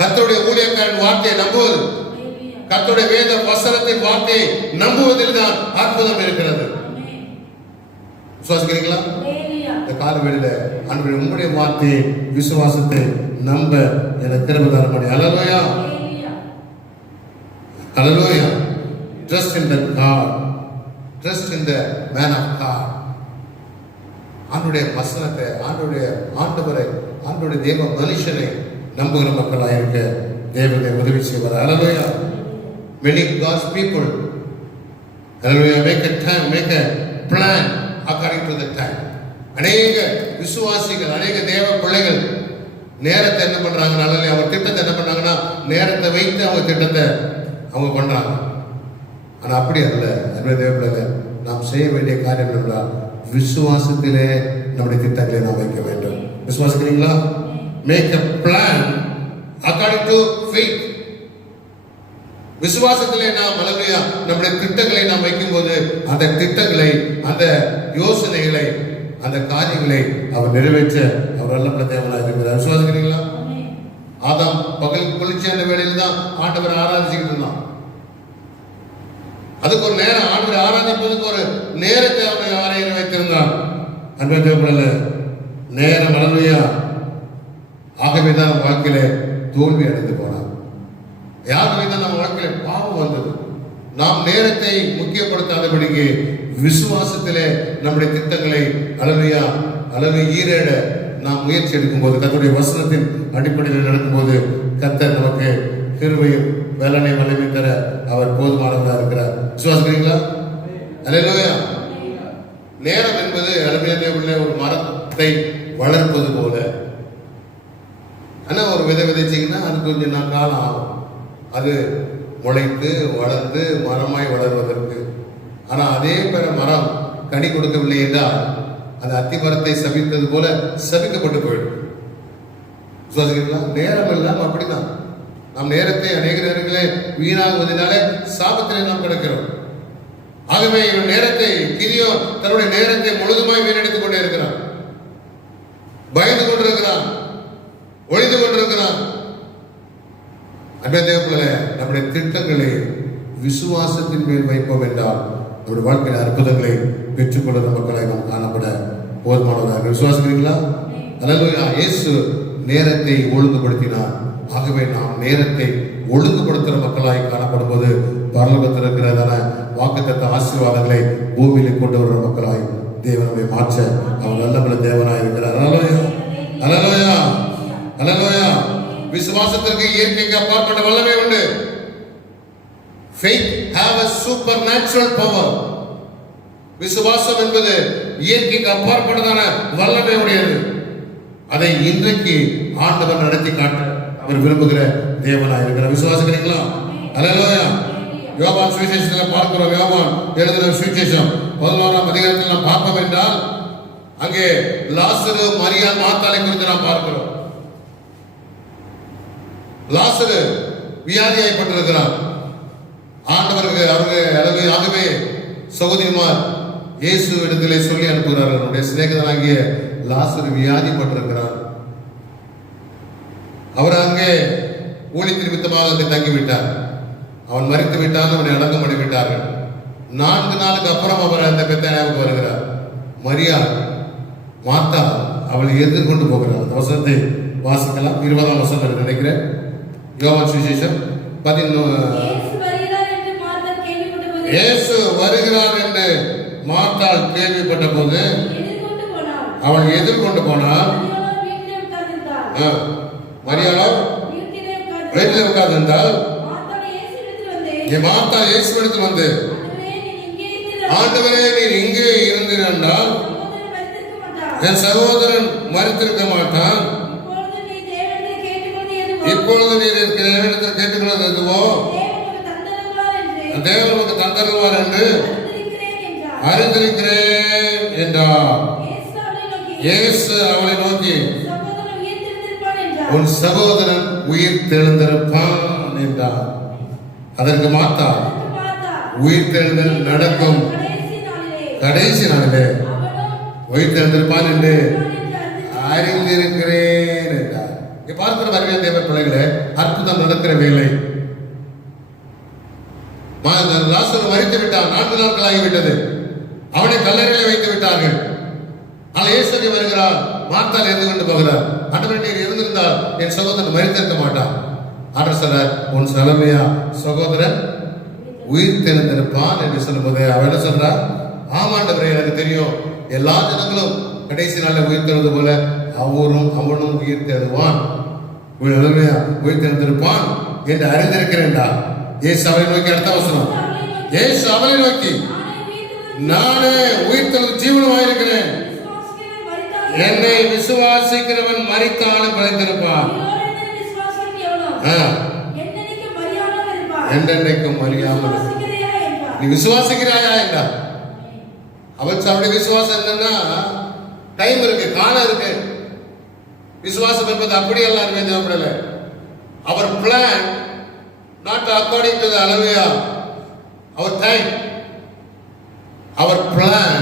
கர்த்தருடைய ஊழியக்காரன் வார்த்தையை நம்புவது, கர்த்தருடைய வேத வசனத்தின் வார்த்தையை நம்புவதில் தான் அற்புதம் இருக்கிறது. விசுவாசிக்கிறீங்களா? இந்த காலவேளையில ஆண்டவரே உம்முடைய வார்த்தையை விசுவாசத்தை நம்ப எனக்கு கிருபை தாரும். ஹalleluya, ஹalleluya. Trust in the God, trust in the man of God. ஆண்டவருடைய வசனத்தை, ஆண்டவரை, ஆண்டவருடைய தேவ மனுஷனை நம்புகிற மக்களாக இருக்க தேவனை உதவி செய்வார். ஹalleluya. Many God's people, hallelujah, make a time, make a plan according to the time. அநேக விசுவாசிகள், அநேக தேவ பிள்ளைகள் நேரத்தை என்ன பண்றாங்க? நல்ல அவங்க திட்டத்தை என்ன பண்ணாங்கன்னா நேரத்தை வைத்து அவங்க திட்டத்தை அவங்க பண்றாங்க. ஆனா அப்படி அல்ல. அன்புள்ள தேவ பிள்ளைகள், நாம் செய்ய வேண்டிய காரியம் என்றால் விசுவாசத்திலே நம்முடைய திட்டங்களை நாம் வைக்க வேண்டும். விசுவாசிக்கிறீங்களா? Make a plan according to faith. விசுவாசத்திலே நாம் ஹalleluya நம்முடைய திட்டங்களை நாம் வைக்கும்போது அந்த திட்டங்களை, அந்த யோசனைகளை, அந்த காரியங்களை அவர் நிறைவேற்ற அவர் நல்ல தேவனாக இருக்கிறார். விசுவாசிக்கிறீங்களா? ஆதாம் பகல் குளிர்ச்சியான வேளையில தான் ஆண்டவரை ஆராதிச்சுக்கிட்டு இருந்தான். அதுக்கு ஒரு நேரம், ஆண்டவரை ஆராதிப்பதற்கு ஒரு நேரத்தை அவனை ஆராய்ச்சி வைத்திருந்தான். அன்பே தேவனே, நேரம் ஹalleluya. ஆகவேதான் வாழ்க்கையில தோல்வி அடைந்து போனான். யாருமே நம்ம வாழ்க்கையில பாவம் வந்தது. நாம் நேரத்தை முக்கியப்படுத்தாதபடிக்கு விசுவாசத்திலே நம்முடைய திட்டங்களை அளவு ஈரேட நாம் முயற்சி எடுக்கும் போது, கர்த்தருடைய வசனத்தின் அடிப்படையில் நடக்கும்போது கர்த்தர் நமக்கு கிருபையும் வேலனை வல்லமை தர அவர் போதுமானவராக இருக்கிறார். விசுவாசிக்கிறீங்களா? அல்லேலூயா. நேரம் என்பது அருமையான உள்ள ஒரு மரத்தை வளர்ப்பது போல. ஆனா ஒரு விதை விதைச்சிங்கன்னா அது கொஞ்சம் நாள் காலம் ஆகும், அது முளைத்து வளர்ந்து மரமாய் வளர்வதற்கு. ஆனா அதே பெற மரம் கனி கொடுக்கவில்லை என்றால் அது அத்தி மரத்தை சபித்தது போல சபிக்கப்பட்டு போயிடும். விசுவாசிக்கிறீங்களா? நேரம் இல்லாம அப்படிதான். நம் நேரத்தை அநேக நேரங்களே வீணாகுவதனாலே சாபத்திலே நாம் கிடக்கிறோம். ஆகவே இவன் நேரத்தை, கிதியோ தன்னுடைய நேரத்தை முழுதுமாய் வீணடித்துக் கொண்டே இருக்கிறான், பயந்து கொண்டிருக்கிறான், ஒழிந்து கொண்டிருக்கிறான். அன்பே தேவப்பிள்ளை, நம்முடைய திட்டங்களை விசுவாசத்தின் மேல் வைப்போம் என்றால் நம்முடைய வாழ்க்கையில் அற்புதங்களை பெற்றுக்கொள்கிற மக்களாக நாம் காணப்பட போதுமானதாக. விசுவாசிக்கிறீங்களா? அல்லேலூயா. இயேசு நேரத்தை ஒழுங்குபடுத்தினார். ஆகவே நாம் நேரத்தை ஒழுங்குபடுத்துகிற மக்களாய் காணப்படும் போது பரலோகத்தில் இருக்கிறதான வாக்குத்தத்த ஆசீர்வாதங்களை பூமியில கொண்டு வருகிற மக்களாய் தேவன் நம்மை மாற்ற அவர் நல்ல தேவனாய் இருக்கிறார். அல்லேலூயா, அல்லேலூயா, அல்லேலூயா. விசுவாசத்திற்கு இயற்கைக்கு அப்பாற்பட்ட வல்லமை உண்டு. Faith have a supernatural power. விசுவாசம் என்பது இயற்கைக்கு அப்பாற்பட்டதான வல்லமை உடையது. அதை இன்றைக்கு ஆண்டவர் நடத்தி காட்ட அவர் விரும்புகிற தேவனாய் இருக்கிறார். விசுவாசிக்கிறீங்களா? அல்லேலூயா. யோவான் சுவிசேஷத்தில் பார்க்கிறோம். யோவான் எழுதின சுவிசேஷம் 11ஆம் அதிகாரத்தில் நாம் பார்ப்போம் என்றால் அங்கே லாசரு, மரியாள், மார்த்தாளை குறித்து நாம் பார்க்கிறோம். லாசரு வியாதியாய்ப்பட்டிருக்கிறார். ஆண்டவருக்கு அவருக்கு ஆகவே சகோதரிமார் இயேசு இடத்திலே சொல்லி அனுப்புகிறார். அவருடைய சிநேகிதனாகிய லாசரு வியாதிப்பட்டிருக்கிறார். அவர் அங்கே ஊழியத்தின் நிமித்தமாக அங்கே தங்கிவிட்டார். அவன் மரித்து விட்டால் அவனை அடக்கம் பண்ணிவிட்டார்கள். 4 நாளுக்கு அப்புறம் அவர் அந்த பெத்தானியாவுக்கு வருகிறார். மரியாள், மார்த்தா அவளை எதிர்கொண்டு போகிறார். அந்த வசனத்தை வாசிக்கலாம். 20ஆம் வசனம் நினைக்கிறேன். யோவான் சுவிசேஷம் 11. இயேசு வருகிறார் என்று மார்த்தாள் கேள்விப்பட்ட போது அவள் எதிர்கொண்டு போனாள். மரியாளோ வீட்டில் உட்கார்ந்திருந்தால் மார்த்தாள் இயேசுவிடத்தில் வந்து, ஆண்டவரே நீர் இங்கே இருந்திருந்தால் என் சகோதரன் மரித்திருக்க மாட்டான். இப்பொழுது நீர் தேவனிடத்தில் கேட்டுக்கொள்வது எதுவோ தேவன் உமக்கு தந்தருவார் என்று அறிந்திருக்கிறேன் என்றார். இயேசு அவளை நோக்கி உன் சகோதரன் உயிர் தெழுந்திருப்பான் என்றார். அதற்கு மாத்தா உயிர் தெழுதல் நடக்கும் கடைசி நாளிலே உயிர் தெழுந்திருப்பான் என்று அறிந்திருக்கிறேன் என்றார். பார்க்கிற அறிவியல் தேவ பிள்ளைகளே, அற்புதம் நடக்கிற வேலை. லாசரு மரித்து விட்டான். 4 நாட்கள் ஆகிவிட்டது. அவனை கல்லறையிலே வைத்து விட்டார்கள். ஆனால் இயேசு வருகிறார். மார்த்தாள் இருந்து கொண்டு போகிறார். ஆண்டவரே நீர் இருந்திருந்தால் என் சகோதரன் மரித்திருக்க மாட்டான். ஆண்டவர் சொல்றார், உன் சகோதரன் உயிர் தெழுந்திருப்பான் என்று சொல்லும்போது அவன் என்ன சொல்றார்? ஆமாண்டவரே எனக்கு தெரியும், எல்லா ஜனங்களும் கடைசி நாளில் உயிர் தெழுவது போல அவனும் உயிர் தெழுவான், உயிர் தெழுந்திருப்பான் என்று அறிந்திருக்கிறேன்டா. இயேசு அவரை நோக்கி, அடுத்த வசனம், இயேசு அவரை நோக்கி, நானே உயிர் தெழுந்து ஜீவனமாயிருக்கிறேன், என்னை விசுவாசிக்கிறவன் மரித்தாலும் பிழைத்திருப்பான், என்றென்றைக்கும் அறியாமல். நீ விசுவாசிக்கிறாயா என்றார். அவருடைய விசுவாசம் என்னன்னா, டைம் இருக்கு, காலம் இருக்கு. விசுவாசம் என்பது அப்படி எல்லாருமே தேவைப்படல. அவர் plan not according to the hallelujah, our time, our plan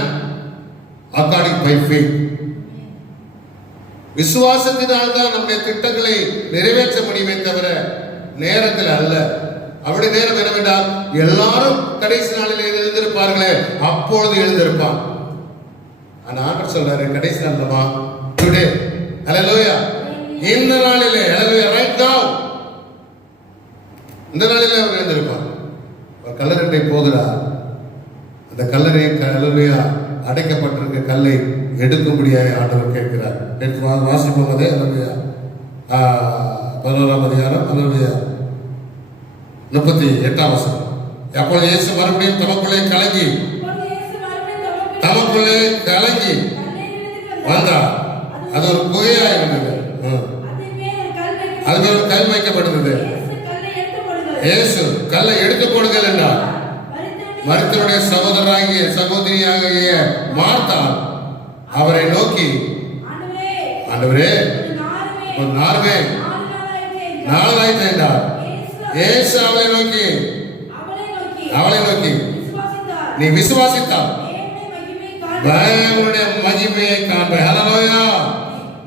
according by faith. விசுவாசத்தினால் தான் நம்முடைய திட்டங்களை நிறைவேற்ற முடியுமே தவிர நேரத்தில் அல்ல. அப்படி நேரம் என்னவென்றால் எல்லாரும் கடைசி நாளில் எழுந்திருப்பார்களே, அப்பொழுது எழுந்திருப்பான். ஆனா ஆண்டவர் சொல்றாரு, கடைசி நாள்லமா டுடே, ஹல்லேலூயா, இந்த நாளிலே, ஹல்லேலூயா, ரைட் நவ, இந்த நாளிலே அவர் எழுந்திருப்பார். அவர் கல்லறை போகிறார். அந்த கல்லறை, ஹல்லேலூயா, அடைக்கப்பட்டிருக்க கல்லை எடுக்கும்படியாக ஆண்டவர் கேட்கிறார். வாசிப்போம் அதே, ஹல்லேலூயா, 11ஆம் அதிகாரம், ஹல்லேலூயா, 38ஆம் வசனம். அப்பொழுது இயேசு மறுபடியும் தமக்குள்ளே கலங்கி வந்தார். அது ஒரு குகையா இருந்தது. அது ஒரு கல் வைக்கப்பட்டிருந்தது. இயேசு கல்லை எடுத்து போடுங்கள் என்றார். மரித்தவருடைய சகோதரியாகிய மார்த்தாள் அவரை நோக்கி, ஆண்டவரே நாளுமே 4 ஆயிற்று என்றார். இயேசு அவளை நோக்கி நீ விசுவாசித்தால் தேவனுடைய மகிமையை காண்பாய். ஹல்லேலூயா,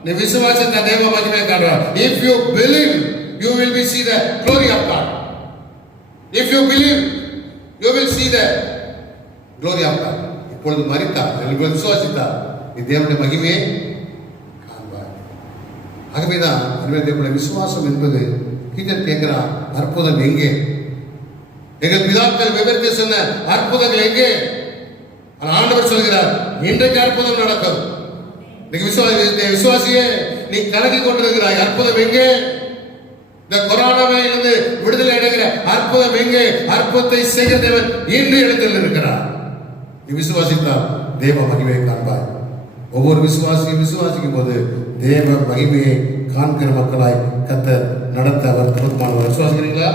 நீ விசுவாசித்த தேவ மகிமையை காண்பாய். If you believe, you will be see the glory of God. If you believe, you will see the glory of God. இப்பொழுது மரித்தார், விசுவாசித்தார், நீ தேவனுடைய மகிமையை காண்பாய். ஆகவேதான் தேவனுடைய விசுவாசம் என்பது கீழே கேட்கிறார், அற்புதம் எங்கே? எங்கள் பிதாக்கள் விவரித்து சொன்ன அற்புதங்கள் எங்கே? ஆண்டவர் சொல்கிறார், இன்றைக்கு அற்புதம் நடக்கும். விசுவாசியே, நீ கலங்கி கொண்டிருக்கிறாய், அற்புதம் எங்கே? இந்த கொரோனாவில் இருந்து விடுதலை அடைகிற அற்புதம் எங்கே? அற்புதத்தை செய்கிற தேவன் இன்று இடத்தில் இருக்கிறார். நீ விசுவாசித்தால் தேவ மகிமையை காண்பாய். ஒவ்வொரு விசுவாசியும் விசுவாசிக்கும் போது தேவ மகிமையை காண்கிற மக்களாய் கர்த்தர் நடத்த அவர் பொறுப்பானவர். விசுவாசிக்கிறீங்களா?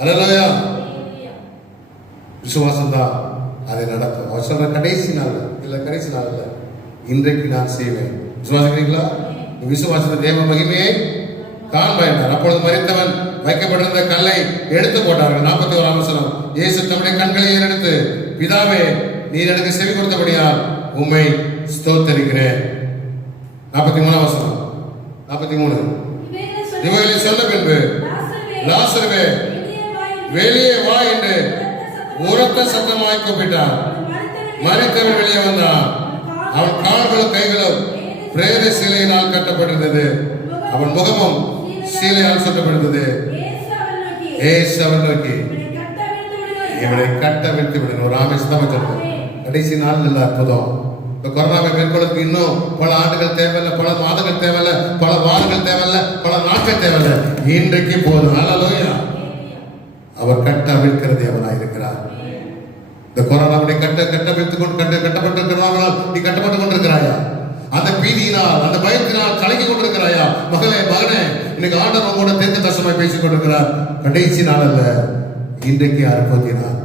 ஹல்லேலூயா. விசுவாசம் தான் அதை நடக்கும். அவர் சொல்ற கடைசி நாள் இல்ல, கடைசி நாள் இல்ல, இன்றைக்கு நான் செய்வேன். விசுவாசிக்கிறீங்களா? விசுவாசத்தை தேவ மகிமையை காண்பாய். அப்பொழுது மரித்தவன் வைக்கப்பட்டிருந்த கல்லை எடுத்து போட்டார்கள். 41ஆம் வசனம். இயேசு தம்முடைய கண்களை ஏறெடுத்து, பிதாவே, நீர் எனக்கு செவி கொடுத்தபடியால் உம்மை ஸ்தோத்தரிக்கிறேன். 43ஆம் வசனம். 43. இவைகளை சொன்ன பின்பு லாசருவே வெளியே வா என்று உரத்த சத்தமாய் கூப்பிட்டான். மரித்தவன் வெளியே வந்தான். அவன் கால்களும் கைகளும் பிரேத சீலையினால் கட்டப்பட்டிருந்தது. அவன் முகமும் சீலையால் சுட்டப்பட்டிருந்தது. இயேசு அவன் நோக்கி, இவனை கட்ட வைத்து விடுங்க. ஒரு ஆமேசம். கடைசி நாள் நல்ல அற்புதம். இந்த கொரோனாவை மேற்கொள்வதற்கு இன்னும் பல ஆண்டுகள் தேவையில்லை, பல மாதங்கள் தேவையில்லை, பல வாரங்கள் தேவையில்லை, பல நாட்கள் தேவையில்லை. இன்றைக்கு போதும். ஹல்லேலூயா. அவர் கட்ட அவிழ்க்கிறது அவனாயிருக்கிறார். இந்த கொரோனாவுடைய கட்டப்பட்டிருக்கிறார்கள். நீ கட்டப்பட்டுக் கொண்டிருக்கிறாயா? அந்த பீதியினால், அந்த பயத்தினால் கலங்கி கொண்டிருக்கிறாயா? மகளே, மகனே, இன்னைக்கு ஆண்டவர் உங்களோட தீர்க்க தரிசனமாய் பேசிக் கொண்டிருக்கிறார். கடைசி நாள் அல்ல, இன்றைக்கு அற்புதத்தினார்.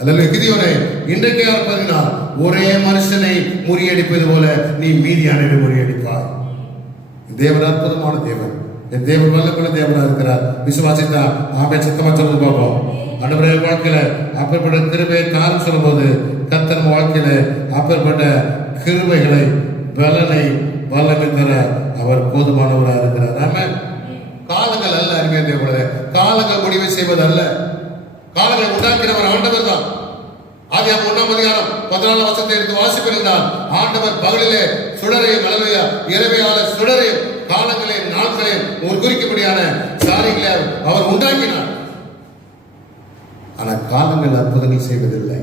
அல்லது கிதியோனே, இன்றைக்கு அற்புதத்தினார் ஒரே மனுஷனை முறியடிப்பது போல நீ மீதியானவரை முறியடிப்பாய். தேவன் அற்புதமான தேவன். என் தேவன் வல்லமையுள்ள தேவனா இருக்கிறார். விசுவாசித்தா ஆமே சத்தமா சொல்லுங்க பார்ப்போம். ஆண்டவரே, வாழ்க்கையில அப்பேற்பட்ட கிருபையை காரணம் சொல்லும் போது கர்த்தர் வாழ்க்கையில அப்பேற்பட்ட கிருபைகளை, பலனை, வல்லமை தர அவர் போதுமானவராக இருக்கிறார். ஆமென். காலங்கள் அல்ல அருமையான தேவனே, காலங்கள் முடிவை செய்வது அல்ல. காலங்களை உண்டாக்கினவர் ஆண்டவர் தான். ஆதியாகமம் 1ஆம் அதிகாரம் 14ஆம் வசனத்தை எடுத்து வாசிப்பிருந்தால், ஆண்டவர் பகலிலே சுடரையும் அல்லேலூயா இரவையால சுடரையும் காலங்களையும் நாட்களையும் ஒரு குறிக்கும்படியான காரியங்களை அவர் உண்டாக்கினார். ஆனால் காலங்கள் அற்புதங்கள் செய்வதில்லை.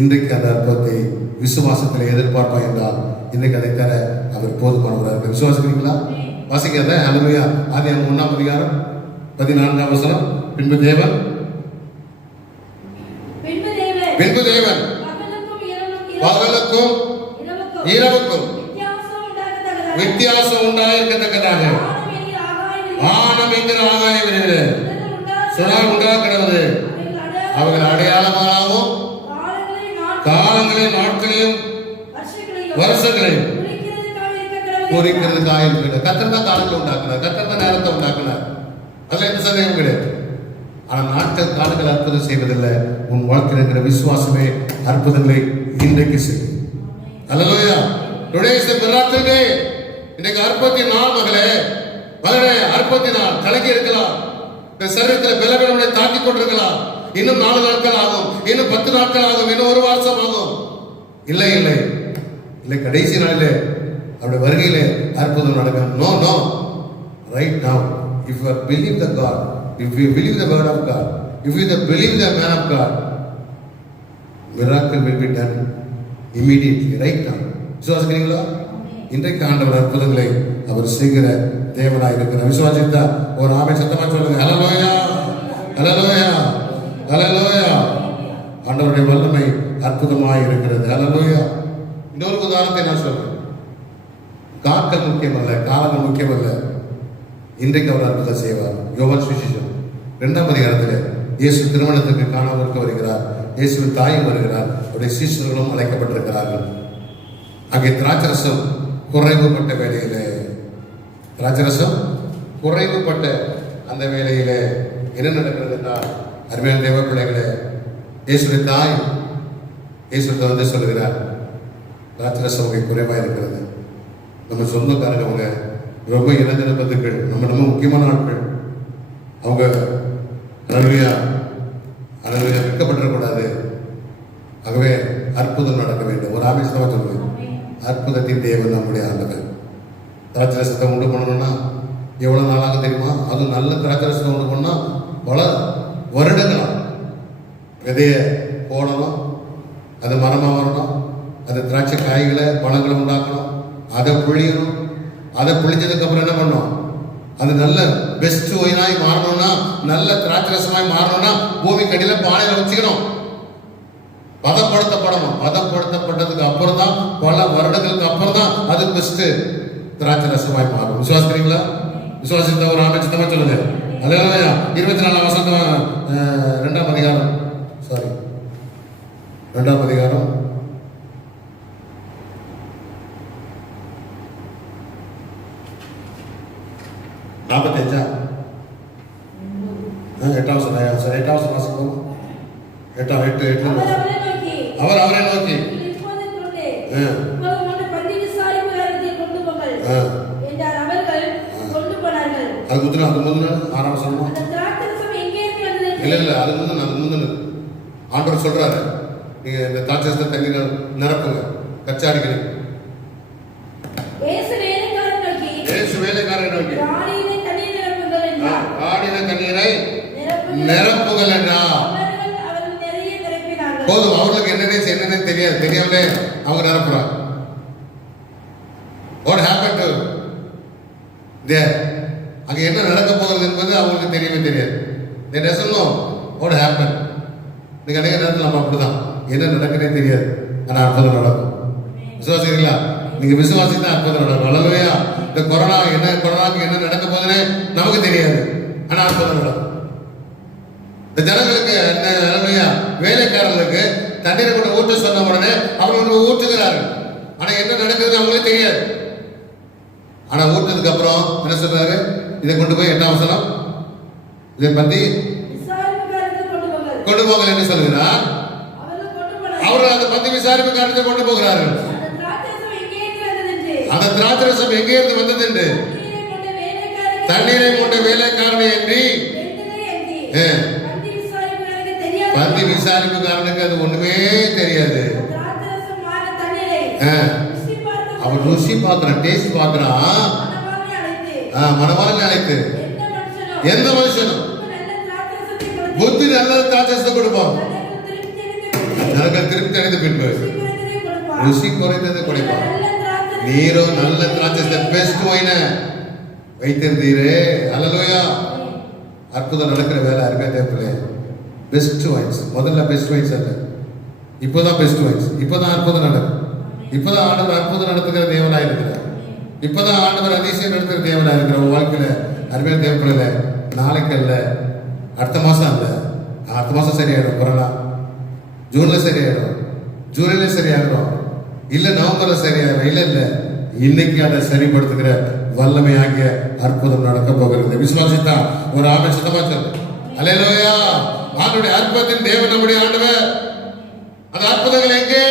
இன்றைக்கு அந்த அற்புதத்தை விசுவாசத்தில் எதிர்பார்ப்பா என்றால் இன்றைக்கு அதை தர அவர் போதுமானவராக. விசுவாசிக்கிறீங்களா? வாசிக்கிறத அல்லேலூயா. ஆதியாகமம் 1ஆம் அதிகாரம் 14ஆம் வசனம். பின்பு தேவன் பகலுக்கும் இரவுக்கும் வித்தியாசம் உண்டாயிருக்கத்தக்கதாக வானம் என்கிற ஆகாய விரைவில் சுடர் உண்டாகிறது. அவர்கள் அடையாளமாகவும் காலங்களையும் நாட்களையும் வருஷங்களையும் குறிக்கிறதுக்காக இருக்கிறது. கர்த்தர் தான் காலங்களை உண்டாக்குனார், கர்த்தர் தான் நேரத்தை உண்டாக்குனார். அதுல எந்த சந்தேகம் கிடையாது. ஆனால் நாட்கள் காலங்கள் அற்புதம் செய்வதில்லை. உன் வாழ்க்கையில் இருக்கிற விசுவாசமே அற்புதங்களை இன்றைக்கு செய்யும். அல்லேலூயா. டுடே இஸ் தி மிராக்கிள் டே. இன்னைக்கு அற்புதத்தின் நாள் மகளே, மகளே, அற்புதத்தின் நாள். கலங்கி இருக்கலாம், இந்த சரீரத்தில் பலவீனங்களை தாக்கிக் கொண்டிருக்கலாம். இன்னும் 4 நாட்கள் ஆகும், இன்னும் 10 நாட்கள் ஆகும், இன்னும் 1 வருஷம் ஆகும். இல்லை இல்லை இல்லை, கடைசி நாளிலே அவருடைய வருகையிலே அற்புதம் நடக்கும். No no, right now. If you believe the God, if you believe the word of God, if you believe the man of God, miracle will be done immediately, right now. விசுவாசிக்கிறீங்களா? இன்றைக்கு ஆண்டவர் அற்புதங்களை அவர் செய்கிற தேவனாய் இருக்கிறார். விசுவாசித்தா ஒரு ஆமென் சத்தமா சொல்லுங்க. ஹல்லேலூயா, ஹல்லேலூயா, ஹல்லேலூயா. ஆண்டவருடைய வல்லமை அற்புதமாய் இருக்கிறது. ஹல்லேலூயா. இன்னொரு உதாரணத்தை நான் சொல்றேன். காட்கள் முக்கியமல்ல, காலங்கள் முக்கியமல்ல. இன்றைக்கு அவர் அற்புதம் செய்வார். யோவான் சுவிசேஷம் 2ஆம் அதிகாரத்தில் இயேசு திருமணத்துக்கு காணாமற்க வருகிறார். இயேசுவின் தாயும் வருகிறார். அவருடைய சீஷர்களும் அழைக்கப்பட்டிருக்கிறார்கள். அங்கே திராட்சரசம் குறைவுபட்ட வேளையிலே, திராட்சரசம் குறைவுபட்ட அந்த வேளையிலே என்ன நடக்கிறது என்றால், அருமையான தேவ பிள்ளைகளே, இயேசுவின் தாய் இயேசுவிட்ட வந்து சொல்லுகிறார், திராட்சரசம் அங்கே குறைவாக இருக்கிறது. நம்ம சொந்தக்காரங்க, அவங்க ரொம்ப இளைஞர பந்துக்கள், நம்ம ரொம்ப முக்கியமான ஆட்கள். அவங்க அழகையா விற்கப்பட்டுறக்கூடாது. ஆகவே அற்புதம் நடக்க வேண்டும். ஒரு ஆபீஸ்ல சொல்லுவேன், அற்புதத்தின் தேவன் நம்முடைய ஆண்டவர். திராட்சரசத்தை உண்டு பண்ணணும்னா எவ்வளவு நாளாக தெரியுமா? அதுவும் நல்ல திராட்சரசத்தை உண்டு பண்ணா பல வருடங்களா. விதைய போடணும், அது மரமாக வரணும், அது திராட்சை காய்களை பழங்களை உண்டாக்கணும், அதை புழியணும். அதை புளிஞ்சதுக்கு அப்புறம் என்ன பண்ணும்? அது நல்ல பெஸ்ட் ஒயினாய் மாறணும்னா, நல்ல திராட்சரசமாய் மாறணும்னா பூமி கடியில பானையில வச்சுக்கணும், பதப்படுத்தப்படணும். பதப்படுத்தப்பட்டதுக்கு அப்புறம் தான், பல வருடங்களுக்கு அப்புறம் தான் அது பெஸ்ட் திராட்சரசமாய் மாறும். விசுவாசிக்கிறீங்களா? விசுவாசித்த ஒரு ஆமென் சத்தமா சொல்லுங்க. அல்லேலூயா. 24ஆம் வசனம் 2ஆம் அதிகாரம் 45 8வது வாசகம். அவர் அவரை நோக்கி அது முந்தின 6ஆம் வசனமா? இல்ல அது முந்தின ஆண்டவர் சொல்றாரு, நீங்க இந்த திராட்சரசத்தை தண்ணீரால் நிரப்புங்க, கச்சாடிக்கிறீங்க. இயேசு வேலைக்காரரை நோக்கி ஆடின தண்ணீரை நிரப்புகள் என்றார். போதும், அவர்களுக்கு என்னென்ன தெரியாது, தெரியாமலே அவங்க நிரப்புறாங்க. What happened to there? அங்க என்ன நடக்க போகிறது என்பது அவங்களுக்கு தெரியவே தெரியாது. They doesn't know what happened. இன்னைக்கு அநேக நேரத்தில் நம்ம அப்படிதான், என்ன நடக்குன்னே தெரியாது, ஆனால் அற்புதம் நடக்கும். விசுவாசிக்கிறீங்களா? நீங்க விசுவாசித்தா அற்புதம் நடக்கும். அல்லேலூயா. இந்த கொரோனாக்கு என்ன நடக்க போகுதுன்னு நமக்கு தெரியாது, ஆனா அற்புதம் நடக்கும். இந்த ஜனங்களுக்கு அல்லேலூயா, வேலைக்காரர்களுக்கு தண்ணீரை கொண்டு ஊற்ற சொன்ன உடனே அவர்கள் ஊற்றுகிறார்கள். ஆனா என்ன நடக்குதுன்னு அவங்களே தெரியாது. ஆனா ஊற்றதுக்கு அப்புறம் என்ன சொல்றாரு? இதை கொண்டு போய் 8ஆம் வசனம், இதை பத்தி கொண்டு போங்கள் என்று சொல்கிறார். அவர்கள் அதை பத்தி விசாரிப்பு காரணத்தை கொண்டு போகிறார்கள். அந்த திராட்சரசம் எங்கே இருந்து வந்தது என்று, தண்ணீரை கொண்ட வேலைக்காரனை என்று பந்தி விசாரிப்புக்காரனுக்கு அது ஒண்ணுமே தெரியாது. அவன் ருசி பார்க்கிறான், டேஸ்ட் பார்க்கிறான். மனவாளனை அழைத்து, எந்த மனுஷனும் புத்தி நல்ல திராட்சரசத்தை கொடுப்பான், நரக திருப்தி அடைந்த பின்பு ருசி குறைந்தது கொடுப்பான். நீரோ நல்ல திராட்சரசத்தை பெஸ்ட் ஒயினை வைத்திருந்தீரே. அல்லேலூயா. அற்புதம் நடக்கிற வேலை அருமையா தேவையில்லை. பெஸ்ட் ஒயின்ஸ், முதல்ல பெஸ்ட் ஒயின்ஸ் அல்ல, இப்போதான் பெஸ்ட் ஒயின்ஸ். இப்போதான் அற்புதம் நடக்கும். இப்போதான் ஆண்டவர் அற்புதம் நடத்துகிற தேவனாக இருக்கிறார். இப்போதான் ஆண்டவர் அதிசயம் நடத்துகிற தேவனாக இருக்கிற வாழ்க்கையில அருமையா தேவைப்படல. நாளைக்கு அல்ல, அடுத்த மாசம் அல்ல, அடுத்த மாசம் சரியாயிடும். கொரோனா ஜூன்ல சரியாயிடும், ஜூலைல சரியாயிடும், இல்ல நவம்பர்ல சரியாயிடும். இல்ல இன்னைக்கு அதை சரிப்படுத்துகிற வல்லமை ஆகிய அற்புதம் நடக்க போகிறது. விசுவாசித்தா ஒரு ஆமென் சத்தமா சொல்லு. அல்லேலூயா. ஆண்டவருடைய அற்புதத்தின் தேவன் நம்முடைய ஆண்டவர். அந்த அற்புதங்கள் எங்கே?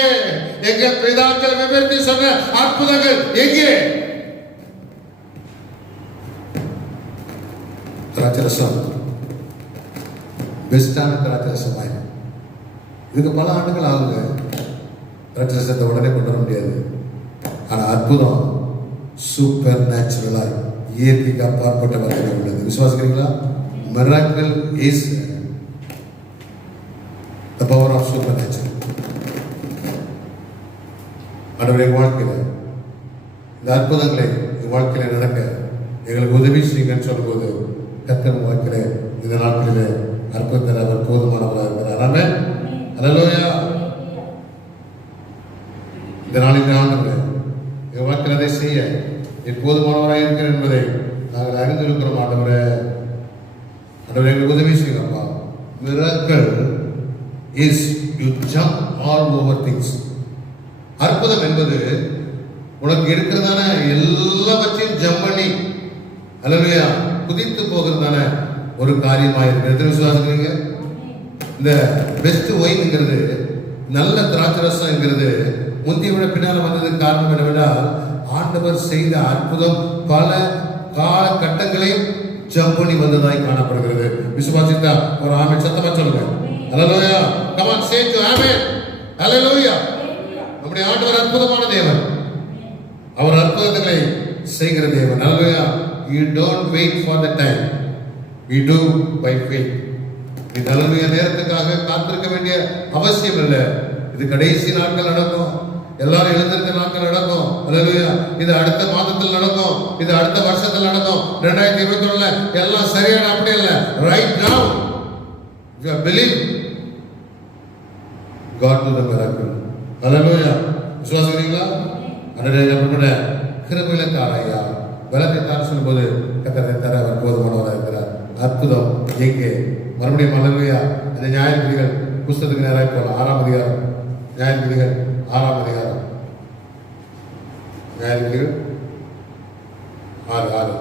எங்கள் பிதாக்கள் விவரித்து சொன்ன அற்புதங்கள் எங்கே? திராட்சரசம் பெஸ்டான திராட்சரசம். இதுக்கு பல ஆண்டுகள் ஆகுங்க. திராட்சரசத்தை உடனே கொண்டு வர முடியாது. ஆனா அற்புதம் சூப்பர் நேச்சுரலா, இயற்கைக்கு அப்பாற்பட்ட வகையில் உள்ளது. விசுவாசிக்கிறீங்களா? Miracle is the power of supernatural. ஆண்டவரே, வாழ்க்கையில இந்த அற்புதங்களை வாழ்க்கையில நடக்க எங்களுக்கு உதவி செய்யுங்கன்னு சொல்லும்போது கர்த்தர் வாழ்க்கையில இந்த நாட்களிலே அற்புதத்தில் அவர் போதுமானவராக இருக்கிறார். ஆமென். அல்லேலூயா. இந்த நாளில் ஆண்டவரே, எங்கள் வாழ்க்கையில் அதை செய்ய போதுமானவராக இருக்கிறேன் என்பதை நாங்கள் அறிந்திருக்கிறோம். ஆண்டவரே, ஆண்டவரே எங்களுக்கு உதவி செய்யுங்கப்பா. miracle is you jump all over things. அற்புதம் என்பது உனக்கு இருக்கிறதான எல்லாவற்றையும் ஜம்ப் பண்ணி அல்லேலூயா குதித்து போகிறதான ஒரு காரியமாக இருக்கிறது. விசுவாசிக்கிறீங்க? இந்த பெஸ்ட் ஒயின்ங்கிறது, நல்ல திராட்சரசம் என்கிறது முந்தைய விட பின்னால் வந்ததுக்கு காரணம் என்னவென்றால் ஆண்டவர் செய்த அற்புதம் பல காலகட்டங்களையும் ஜம்ப் பண்ணி வந்ததாய் காணப்படுகிறது. விசுவாசித்தா ஒரு ஆமென் சத்தமா சொல்லுங்க. அல்லேலூயா. come on, say to amen. அல்லேலூயா. நம்முடைய ஆண்டவர் அற்புதமான தேவன். அவர் அற்புதங்களை செய்கிற தேவன். அல்லேலூயா. you don't wait for the time, we do by faith. இது நல்ல நேரத்துக்காக காத்திருக்க வேண்டிய அவசியம் இல்லை. இது கடைசி நாட்கள் நடக்கும். எல்லாரும் எழுந்திருக்க நாட்கள் நடக்கும். அல்லேலூயா. இது அடுத்த மாதத்தில் நடக்கும், இது அடுத்த வருஷத்தில் நடக்கும். 2021 எல்லாம் சரியான அப்படி இல்லை. right now if you believe God do the miracle. அல்லேலூயா. விசுவாசிக்கிறீங்களா? அடடே கிருபையில தாரையா பலத்தை தார சொல்லும்போது கர்த்தரை தர அவர் போதுமானவராக இருக்கிறார். அற்புதம் எங்கே? மறுபடியும் அல்லேலூயா. அந்த நியாயாதிபதிகள் புஸ்தகத்துக்கு நேராக போகலாம். 6ஆம் அதிகாரம், நியாயாதிபதிகள் 6ஆம் அதிகாரம், நியாயாதிபதிகள் 6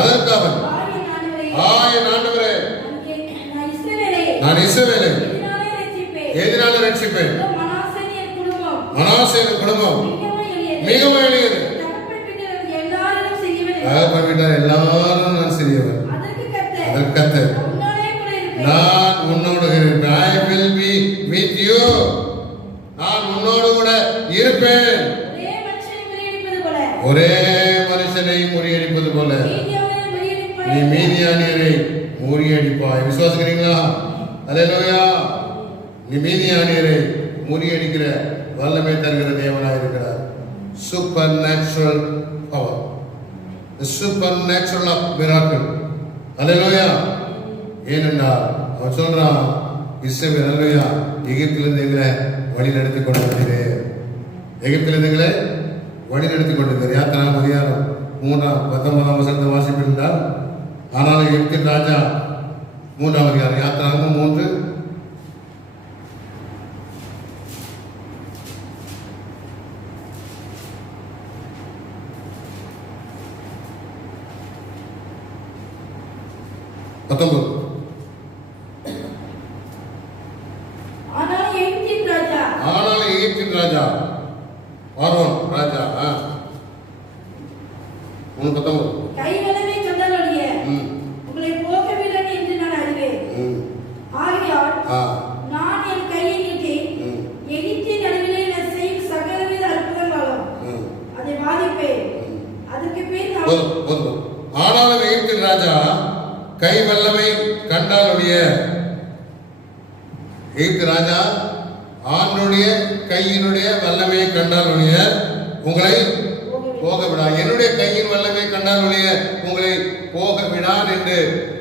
அதற்கு அவன், என் ஆண்டவரே, நான் இஸ்ரவேலை எதினால ரட்சிப்பேன். மனாசே குடும்பம் மிகவும் எளியது. எல்லாரும் நான் சிறியவன். அதற்கு கர்த்தர், நான் உன்னோடு இருப்பேன். I will be with you. நான் உன்னோடு கூட இருப்பேன். ஒரே மனுஷனை முறியடிப்பது போல நீ மீதியானியரை முறியடிப்பாய். விசுவாசிக்கிறீங்களா? அல்லேலூயா. நீ மீதியானியரை முறியடிக்கிற வல்லமை தருகிற தேவனாக இருக்கிறார். Supernatural power, supernatural of miracle. அல்லேலூயா. ஏனென்றால் அவன் சொல்றான், இஸ்ரவேல் அல்லேலூயா எகிப்திலிருந்து எங்களை வழி நடத்தி கொண்டு வந்தீரே, எகிப்திலிருந்து எங்களை வழி நடத்தி கொண்டிருந்தார். யாத்திராகமம் அதிகாரம் 3:19 வாசிப்பிருந்தால், ஆனால் எகிப்தின் ராஜா 3ஆம் அதிகாரம் யாத்திராகமம் 3 19. ஆனால் எகிப்தின் ராஜா பார்வோன் ராஜா 3:19 கைவலமே கண்டலொழிய உங்களை போகவில்லை என்று நான் அறிவேன். ஆகையால் நான் என் கையை நீட்டி எகிப்தின் நடுவிலே நான் செய்யும் சகலவித அற்புதங்களும் அதை பாதிப்பேன். அதுக்கு பின் ஆனாலும் எகிப்தின் ராஜா கை வல்லமை கண்டாலுடைய, எகிப்து ராஜா ஆண்டுடைய கையினுடைய வல்லமையை கண்டாலுடைய உங்களை போக விடான், என்னுடைய கையின் வல்லமை கண்டாலுடைய உங்களை போக விடான் என்று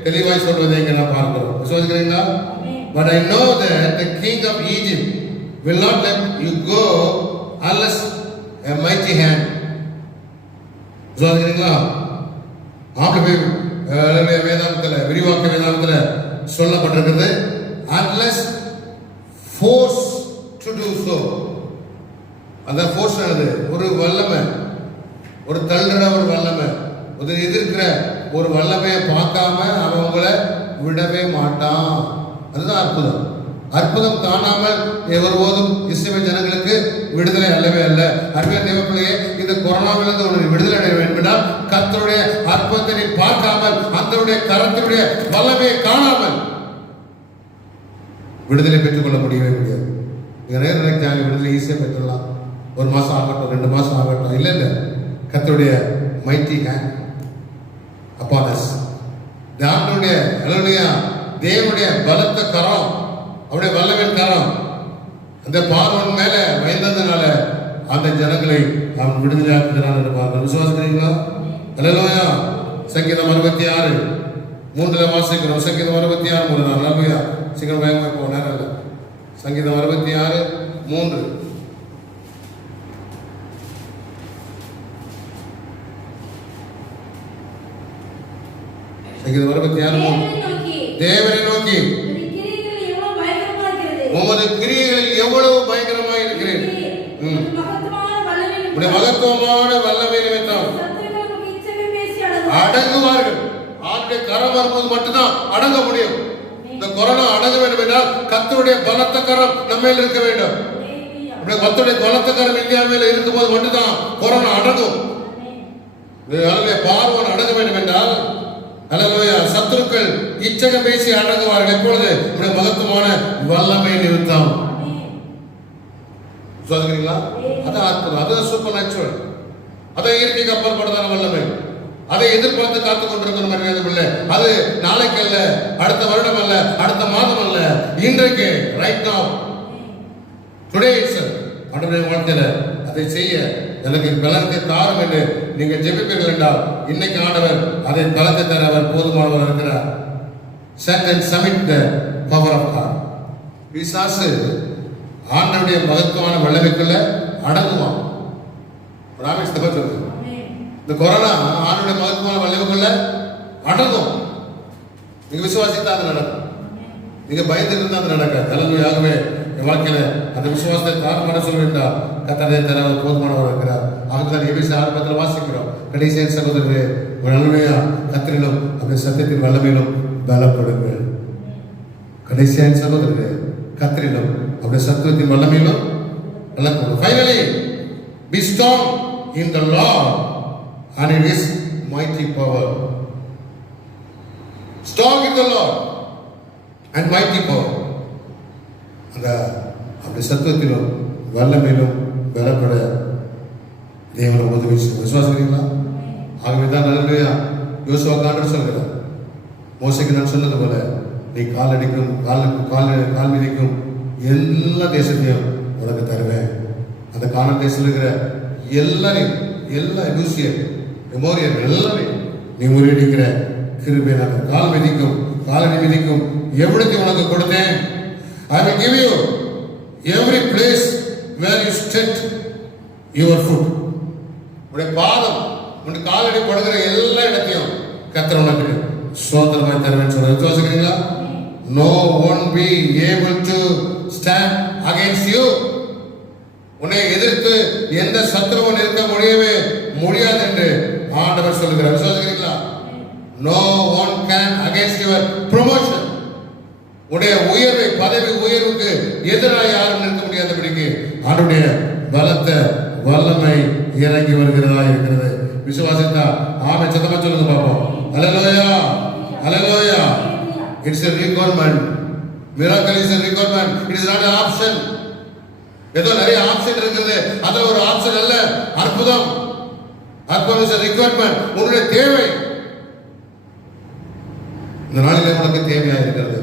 தெளிவாய் சொல்வதை இங்கே நான் பார்க்கிறோம். விசுவாசிக்கிறீங்களா? But I know that the king of Egypt will not let you go unless a mighty hand. விசுவாசிக்கிறீங்களா? ஆகவே வேதாந்தத்தில் விரிவாக்க வேதாந்தத்தில் சொல்லப்பட்டிருக்கிறது, unless force to do so. அந்த ஃபோர்ஸ் ஆனது ஒரு வல்லமை, ஒரு தள்ளுற ஒரு வல்லமை, ஒரு எதிர்க்கிற ஒரு வல்லமையை பார்க்காம அவன் உங்களை விடவே மாட்டான். அதுதான் அற்புதம். அற்புதம் காணாமல் ஒருபோதும் இஸ்ரவேல் ஜனங்களுக்கு விடுதலை அல்லவே அல்ல. அருமையான தேவப்பிள்ளையே, இந்த கொரோனாவிலிருந்து ஒரு விடுதலை அடைய வேண்டுமென்றால் கர்த்தருடைய அற்புதத்தை பார்க்காமல், அந்தருடைய கரத்தினுடைய வல்லமையை காணாமல் விடுதலை பெற்றுக்கொள்ள முடியவே முடியாது. நிறைய நினைக்கிறாங்க விடுதலை ஈஸியாக பெற்றுடலாம், 1 மாதம் ஆகட்டும், 2 மாதம் ஆகட்டும். இல்லை இல்லை, கர்த்தருடைய மைட்டி ஹேண்ட் அப்பான் அஸ். தேவனுடைய பலத்த கரம், அவருடைய வல்லமையின் கரம் அந்த பார்வன் மேல வைந்ததுனால அந்த ஜனங்களை அவன் விடுதலையாக்குகிறான் என்று பார்க்கிறோம். விசுவாசிக்கிறீங்களா? அல்லேலூயா. சங்கீதம் 66:3 வாசிக்கிறோம். சங்கீதம் 66:3. அல்லேலூயா. சீக்கிரம் வேகமாக போக நேரம் இல்லை. சங்கீதம் 66:3. சங்கீதம் 66:3. தேவனை நோக்கி உமது கிரியைகள் எவ்வளவு பயங்கரமாய் இருக்கிறது, உடைய மகத்துவமான வல்லமை நிமித்தம் அடங்குவார்கள். ஆண்டுடைய கரம் வரும்போது மட்டும்தான் அடங்க முடியும். இந்த கொரோனா அடங்க வேண்டும் என்றால் கர்த்தருடைய பலத்த கரம் நம்ம மேல் இருக்க வேண்டும். கர்த்தருடைய பலத்த கரம் இந்தியா மேல இருக்கும் போது மட்டும்தான் கொரோனா அடங்கும். பார்வன் அடங்க வேண்டும் என்றால் அல்லேலூயா சத்துருக்கள் இச்சகம் பேசி அடங்குவார்கள். எப்பொழுது உடைய மகத்துவமான வல்லமை நிமித்தம். சொல்லுங்களா? அதான் அற்புதம், அது சூப்பர் நேச்சுரல், அதை இயற்கைக்கு அப்பாற்பட்டதான வல்லமை. அதை எதிர்பார்த்து காத்து கொண்டிருக்கணும் இல்லை. அது நாளைக்கு அல்ல, அடுத்த வருடம் அல்ல, அடுத்த மாதம் அல்ல, இன்றைக்கு, ரைட் நவ, டுடே இட்செல்ஃப். ஆண்டவருடைய வாழ்க்கையில அதை செய்ய எனக்கு பலத்தை தாரும் என்று நீங்கள் ஜெபிப்பீர்கள் என்றால் இன்னைக்கு ஆண்டவர் அதை பலத்தை தர அவர் போதுமானவர் இருக்கிறார். Set and submit the power of God. பிசாசு ஆண்டவருடைய மகத்துவமான வல்லமைக்குள்ள அடங்குவான். இந்த கொரோனா ஆண்டவருடைய மகத்துவமான வல்லமைக்குள்ள அடங்கும். நீங்க விசுவாசித்தா அது நடக்கும், நீங்க பயந்து இருந்தா அது நடக்காது. அல்லேலூயாவே என் வாழ்க்கையில அந்த விசுவாசத்தை தாழ்மான சொல்ல வேண்டாம். கர்த்தரை தர போதுமானவர் இருக்கிறார். ஆகத்தான் எபிசி 6:10 வாசிக்கிறோம். கடைசியின் சகோதரரே, ஒரு நல்லமையா கர்த்தரிலும் அந்த சத்தியத்தின் வல்லமையிலும் பலப்படுங்கள். கடைசியின் சகோதரரே, கர்த்தரிலும் அந்த சத்தியத்தின் வல்லமையிலும் பலப்படுங்கள். Finally, be strong in the Lord and in His mighty power. Strong in the Lord and mighty power. அந்த அப்படி சத்துவத்திலும் வல்லமையிலும் பலப்பட தேவனை உதவி செய்யும். விசுவாசிக்கிறீங்களா? ஆகவேதான் நல்ல யோசுவா ஆண்டவர் சொல்கிறார், மோசேக்கு நான் சொன்னது போல நீ கால் மிதிக்கும் எல்லா தேசத்தையும் உனக்கு தருவேன். அந்த கானான் தேசத்தில் இருக்கிற எல்லாரையும், எல்லா எபூசியர் எமோரியர் எல்லாரையும் நீ முறியடிக்கிற கிருபை நான் காலடி மிதிக்கும் எவ்வளவு உனக்கு கொடுத்தேன். I will give you every place where you set your foot. உடைய பாதம் உடைய காலடி படுகிற எல்லா இடத்தையும் கர்த்தர் உனக்கு சுதந்திரமாய் தருவேன் சொல்ல விசுவாசிக்கிறீங்களா? No one be able to stand against you. உன்னை எதிர்த்து எந்த சத்துருவும் நிற்க முடியாது என்று ஆண்டவர் சொல்கிறார். விசுவாசிக்கிறீங்களா? No one can against your promotion. உடைய உயர்வை, பதவி உயர்வுக்கு எதிராக யாரும் நிற்க முடியாதபடிக்கு ஆண்டவருடைய பலத்த வல்லமை இறங்கி வருகிறதா இருக்கிறது. விசுவாசித்தா ஆமென் சத்தமா சொல்லுங்க பாப்போம். ஹல்லேலூயா, ஹல்லேலூயா. It's a requirement. Miracle is a requirement. It is not an option. ஏதோ நிறைய ஆப்ஷன் இருக்குது, அது ஒரு ஆப்ஷன் அல்ல. அற்புதம் is a requirement. உன்னுடைய தேவை இந்த நாளிலே உனக்கு தேவையா இருக்கிறது.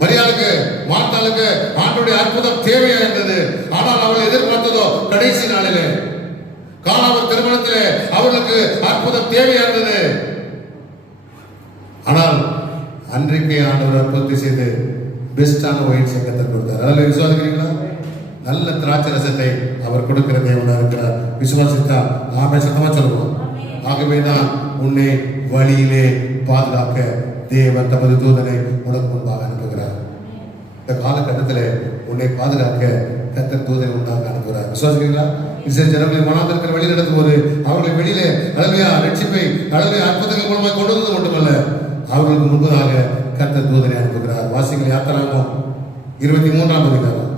மரியாளுக்கு, மார்த்தாளுக்கு ஆண்டவருடைய அற்புதம் தேவையா இருந்தது. ஆனால் அவள் எதிர்பார்த்ததோ கடைசி நாளிலே கானான் திருமணத்திலே அவர்களுக்கு அற்புதம் தேவையா இருந்தது. ஆனால் அன்றைக்கே ஆண்டவர் அற்புதத்தை செய்து பெஸ்டான ஒயின் சங்கத்தை கொடுத்தார். அதில் விசுவாசிக்கிறீங்களா? நல்ல திராட்சை ரசத்தை அவர் கொடுக்கிற தேவனாக இருக்கிறார். விசுவாசித்தா ஆமென் சத்தமா சொல்லுவோம். ஆகவேதான் உன்னை வழியிலே பாதுகாக்க தேவன் தமது தூதனை உனக்கு முன்பாக அனுப்புகிறார். இந்த காலகட்டத்தில் உன்னை பாதுகாக்க கர்த்தர் தூதனை உண்டாக அனுப்புகிறார். விசுவாசிக்கிறீங்களா? இஸ்ரவேல் ஜனங்கள் வனாந்திரத்தில் வழி நடத்தும் போது அவர்களை வெளியிலே அழகையா ரட்சிப்பை அற்புதங்கள் மூலமாக கொண்டு வந்தது மட்டுமல்ல, அவர்களுக்கு முன்பதாக கர்த்தர் தூதனை அனுப்புகிறார். வாசிங்கள் யாத்திராகமம் 23ஆம் அதிகாரம்,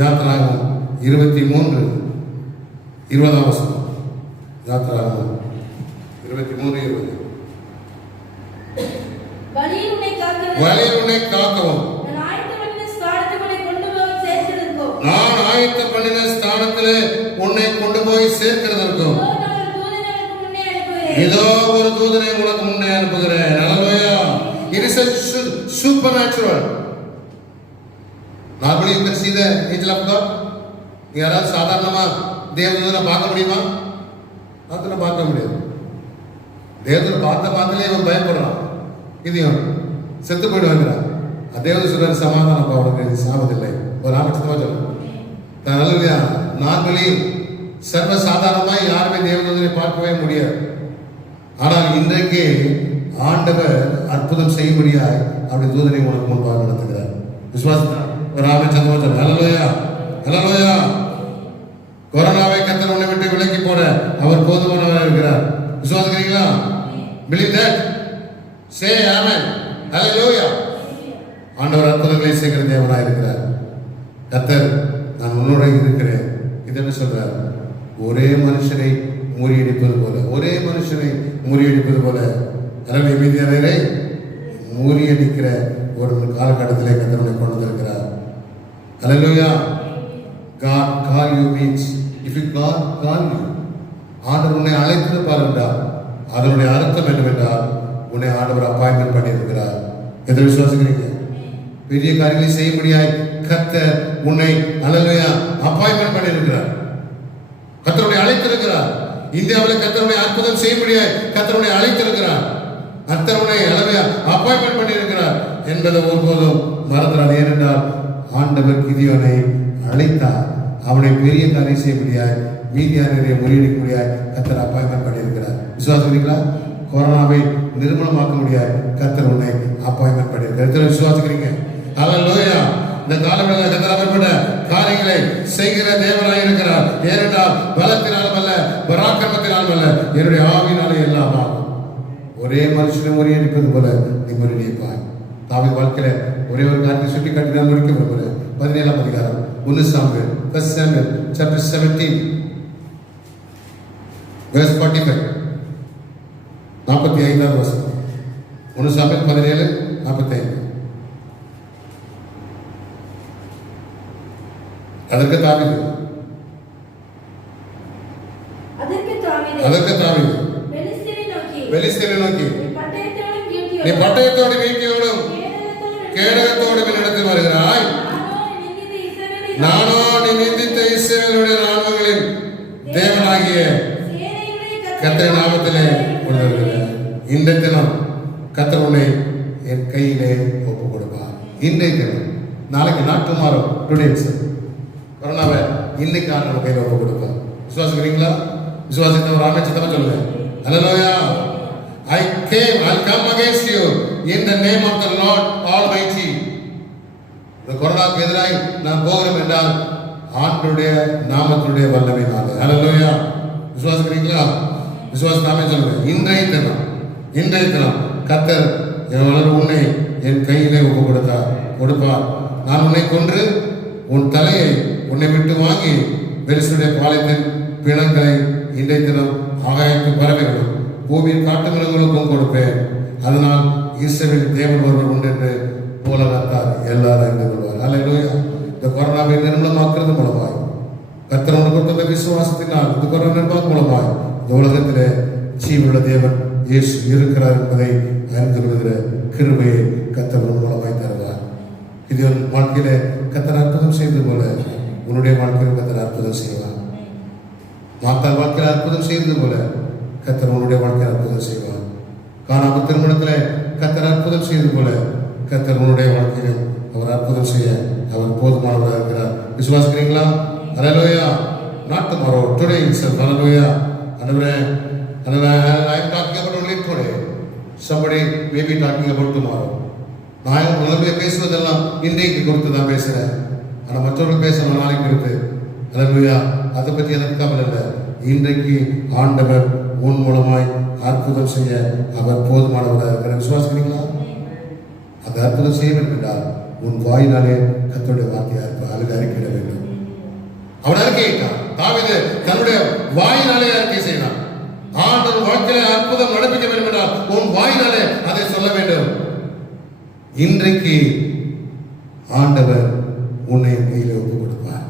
யாத்திராகமம் 23:20 வசனம். யாத்திராகமம் 23:20. வழியில் உன்னை காக்கவும் நான் ஆயத்தம் பண்ணின ஸ்தானத்திலே உன்னை கொண்டு போய் சேர்க்கிறதற்கும் இதோ ஒரு தூதனை உனக்கு முன்னே அனுப்புகிறேன். ஹல்லேலூயா. It is a supernatural. Normally you can see the angel of God. யாராவது சாதாரணமா தேவதூதனை பார்க்க முடியுமா? அதெல்லாம் பார்க்க முடியாது. தேவதூதனை பார்த்தாலே இவன் பயப்படுறான், இது செத்து போயிடுவாங்கிறான். தேவதூதன் சொல்ற சமாதானம் அவனுக்கு சாவதில்லை. ஒரு ஆபத்தமா சொல்ல நல்ல நார்மலி சர்வசாதாரணமாக யாருமே தேவதூதனை பார்க்கவே முடியாது. ஆனால் இன்றைக்கு ஆண்டவர் அற்புதம் செய்யும்படியாய் அப்படி தூதனை உனக்கு முன்பாக நடத்துகிறார். விசுவாசம் ஒரு ஆமென் சத்தமா சொல்லுங்க. ஹல்லேலூயா, ஹல்லேலூயா. கொரோனாவை கர்த்தர் உன்னை விட்டு விலக்கி போட அவர் போதுமானவராக இருக்கிறார். விசுவாசிக்கிறீங்களா? Believe that. Say amen. Hallelujah. ஆண்டவர் அற்புதங்களை செய்கிற தேவனாக இருக்கிறார். கர்த்தர் நான் உன்னோட இருக்கிறேன். இது என்ன சொல்றார்? ஒரே மனுஷனை முறியடிப்பது போல அதனால் எமீதியானரை முறியடிக்கிற ஒரு காலகட்டத்திலே கர்த்தரை கொண்டு வந்திருக்கிறார். ஹல்லேலூயா. God call you means if you God call you, ஆண்டவர் உன்னை அழைத்திருப்பார் என்றால் அதனுடைய அர்த்தம் என்னவென்றால் உன்னை ஆண்டவர் அப்பாயின்மெண்ட் பண்ணியிருக்கிறார். எதை விசுவாசிக்கிறீங்க? பெரிய காரியங்களை செய்ய முடியாய் கர்த்தர் உன்னை ஹல்லேலூயா அப்பாயின்மெண்ட் பண்ணியிருக்கிறார். கர்த்தருடைய அழைத்திருக்கிறார். இந்தியாவில் கர்த்தருடைய அற்புதம் செய்ய முடியாய் கர்த்தருடைய அழைத்திருக்கிறார். கர்த்தருடைய ஹல்லேலூயா அப்பாயின்மெண்ட் பண்ணியிருக்கிறார் என்பதை ஒருபோதும் மறந்துடாது. ஏனென்றால் ஆண்டவர் கிதியோனை அழைத்தார். அவனை பெரிய காரியம் செய்ய முடியாய் மீதியானவரை முறியடிக்க முடியாய் கர்த்தர் அப்பாயின்மெண்ட் பண்ணியிருக்கிறார். விசுவாசிக்கிறீங்களா? கொரோனாவை நிர்மூலமாக்க முடியாய் கர்த்தர் உன்னை அப்பாயின்மெண்ட் பண்ணியிருக்கிறார். விசுவாசிக்கிறீங்க? ஹல்லேலூயா. இந்த காலங்களில் கர்த்தர் அப்படிப்பட்ட காரியங்களை செய்கிற தேவனாய் இருக்கிறார். ஏனென்றால் பலத்தினாலும் அல்ல, பராக்கிரமத்தினாலும் அல்ல, என்னுடைய ஆவியினாலே எல்லாம் ஆகும். ஒரே மனுஷனை முறியடிப்பது போல நீ முறியடிப்பாய். தாவீது வாழ்க்கையில ஒரே ஒரு காரியத்தை சுட்டி காட்டி நான் முடிக்க விரும்புகிறேன். 17ஆம் அதிகாரம் 1 சாமுவேல், 1 Samuel chapter 17 verse 45, 45ஆம் வசனம். 1 சாமுவேல் 17:45. அதற்கு தாவீது பெலிஸ்தரை நோக்கி நீ பட்டயத்தோடு வீழ்ச்சியோடும் கேடகத்தோடு என்னிடத்தில் வருகிறாய், நானோ இஸ்ரவேலுடைய நாமங்களின் தேவனாகிய சேனையுடைய கர்த்தர் நாமத்திலே கொண்டிருக்கிறேன். இந்த தினம் கர்த்தர் உன்னை என் கையிலே ஒப்பு கொடுப்பார். இன்றைய தினம், நாளைக்கு நாட் டுமாரோ, டுடே கொரோனாவை இன்னைக்கு நம்ம கையில் ஒப்பு கொடுப்பார். விசுவாசிக்கிறீங்களா? விசுவாசித்த ஒரு ஆமென் சத்தமா சொல்லுங்க. ஹல்லேலூயா. I'll come against you in the name of the Lord Almighty. இந்த கொரோனாவுக்கு எதிராக நான் போகிறோம் என்றால் ஆண்டவருடைய நாமத்தினுடைய வல்லமையினாலே. ஹல்லேலூயா. விசுவாசிக்கிறீங்களா? விசுவாசத்தாமே சொல்லுங்க. இன்றைய தினம் கர்த்தர் உன்னை என் கையிலே ஒப்பு கொடுப்பார். நான் உன்னை கொன்று உன் தலையை உன்னை விட்டு வாங்கி பெலிஸ்தருடைய பாளையத்தின் பிணங்களை இன்றைய தினம் ஆகாயத்து பறவைகளும் பூமியின் காட்டு மிருகங்களுக்கும் கொடுப்பேன். அதனால் இஸ்ரவேல் தேவன் ஒருவர் உண்டு என்று உலகத்தார் எல்லாரும் அறிந்து கொள்வார். அல்லேலூயா. இந்த கொரோனாவை நிர்மூலமாக்குறது மூலமாய் கர்த்தர் உனக்கு கொடுத்த விசுவாசத்தினால் இந்த கொரோனா நிர்வாகம் மூலமாய் இந்த உலகத்திலே ஜீவனுள்ள தேவன் இயேசு இருக்கிறார் என்பதை அறிந்து கொள்கிற கிருபையை கர்த்தர் மூலமாய் தருவார். இது வாழ்க்கையில கர்த்தர் அற்புதம் செய்தது போல உன்னுடைய வாழ்க்கையில் கர்த்தர் அற்புதம் செய்வார். மாத்தாள் வாழ்க்கையில் அற்புதம் செய்தது போல கர்த்தர் உன்னுடைய வாழ்க்கையில் அற்புதம் செய்வார். காணாம திருமணத்தில் கர்த்தர் அற்புதம் செய்தது போல கர்த்தர் உன்னுடைய வாழ்க்கையில் அவர் அற்புதம் செய்ய அவர் போதுமானவராக இருக்கிறார். விசுவாசிக்கிறீங்களா? ஹல்லேலூயா. Not tomorrow, today itself. ஹல்லேலூயா. ஆண்டவரே, I am talking about only today. Somebody may be talking about tomorrow. நான் உலகிலே பேசுவதெல்லாம் இன்றைக்கு கொடுத்து தான் பேசுகிறேன். ஆனால் மற்றவர்கள் பேசணும் நாளைக்கு கொடுத்து. ஹல்லேலூயா. அதை பற்றி எனக்கு கவலை இல்லை. இன்றைக்கு ஆண்டவர் உன் மூலமாய் அற்புதம் செய்ய அவர் போதுமானவராக இருக்கிறார். விசுவாசிக்கிறீங்களா? அந்த அற்புதம் செய்ய வேண்டும் என்றால் உன் வாயினாலே கர்த்தருடைய வார்த்தையை அறிக்கையிட வேண்டும். அவன் அறிக்கையிட்டான். தாவீது தன்னுடைய வாயினாலே அறிக்கை செய்தான். ஆண்டவர் வாழ்க்கையிலே அற்புதம் நடப்பிக்க வேண்டும் என்றால் உன் வாயினாலே அதை சொல்ல வேண்டும். இன்றைக்கு ஆண்டவர் உன்னை கையில ஒப்பு கொடுப்பார்.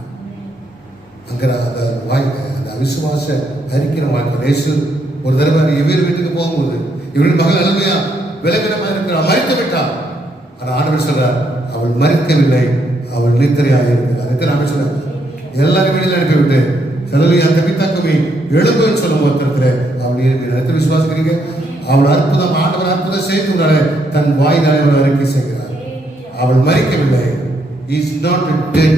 அங்கிற அந்த அந்த அவிசுவாச அறிக்கிற வாழ்க்கை. நேசு ஒரு தடவை இவர் வீட்டுக்கு போகும்போது இவரின் மகள் அலுமையா விலகிடமா இருக்கிறார், மறித்து விட்டார். ஆனால் ஆண்டவர் சொல்றார், அவள் மறிக்கவில்லை, அவள் நித்திரையாக இருக்கிறார். நித்திரை சொல்றார், எல்லாரும் வெளியில் அனுப்பிவிட்டு செலவையா தப்பித்தாக்குமே எழுப்புன்னு சொல்லும் ஒருத்தரத்துல அவள் இருக்கிற விசுவாசிக்கிறீங்க. அவள் அற்புதம், ஆண்டவர் அற்புதம் செய்துனாலே தன் வாயினாலே அவள் அறிக்கை செய்கிறார். அவள் மறிக்கவில்லை. He's not dead.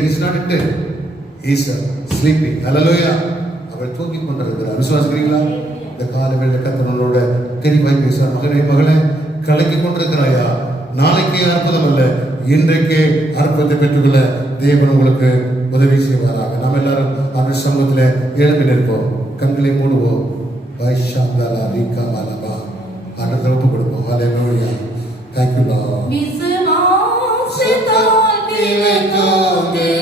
He's sleeping. Hallelujah. அவள் தூங்கிக் கொண்டிருக்கிறார். விசுவாசிக்கிறீங்களா? இந்த காலவேளை கர்த்தர் உங்களோட தெளிவாய் பேசுவார். மகளே கலங்கிக் கொண்டிருக்கிறாயா? நாளைக்கே அற்புதம் அல்ல, இன்றைக்கே அற்புதத்தை பெற்றுக்கொள்ள தேவன் உங்களுக்கு உதவி செய்வாராக. நாம் எல்லாரும் அந்த சமூகத்தில் எழுந்து நிற்போம், கண்களை மூடுவோம். ஆண்டவருக்கு ஒப்பு கொடுப்போம். ஹல்லேலூயா. Thank you Lord. விசுவாசத்தால் நிலைத்தோங்கே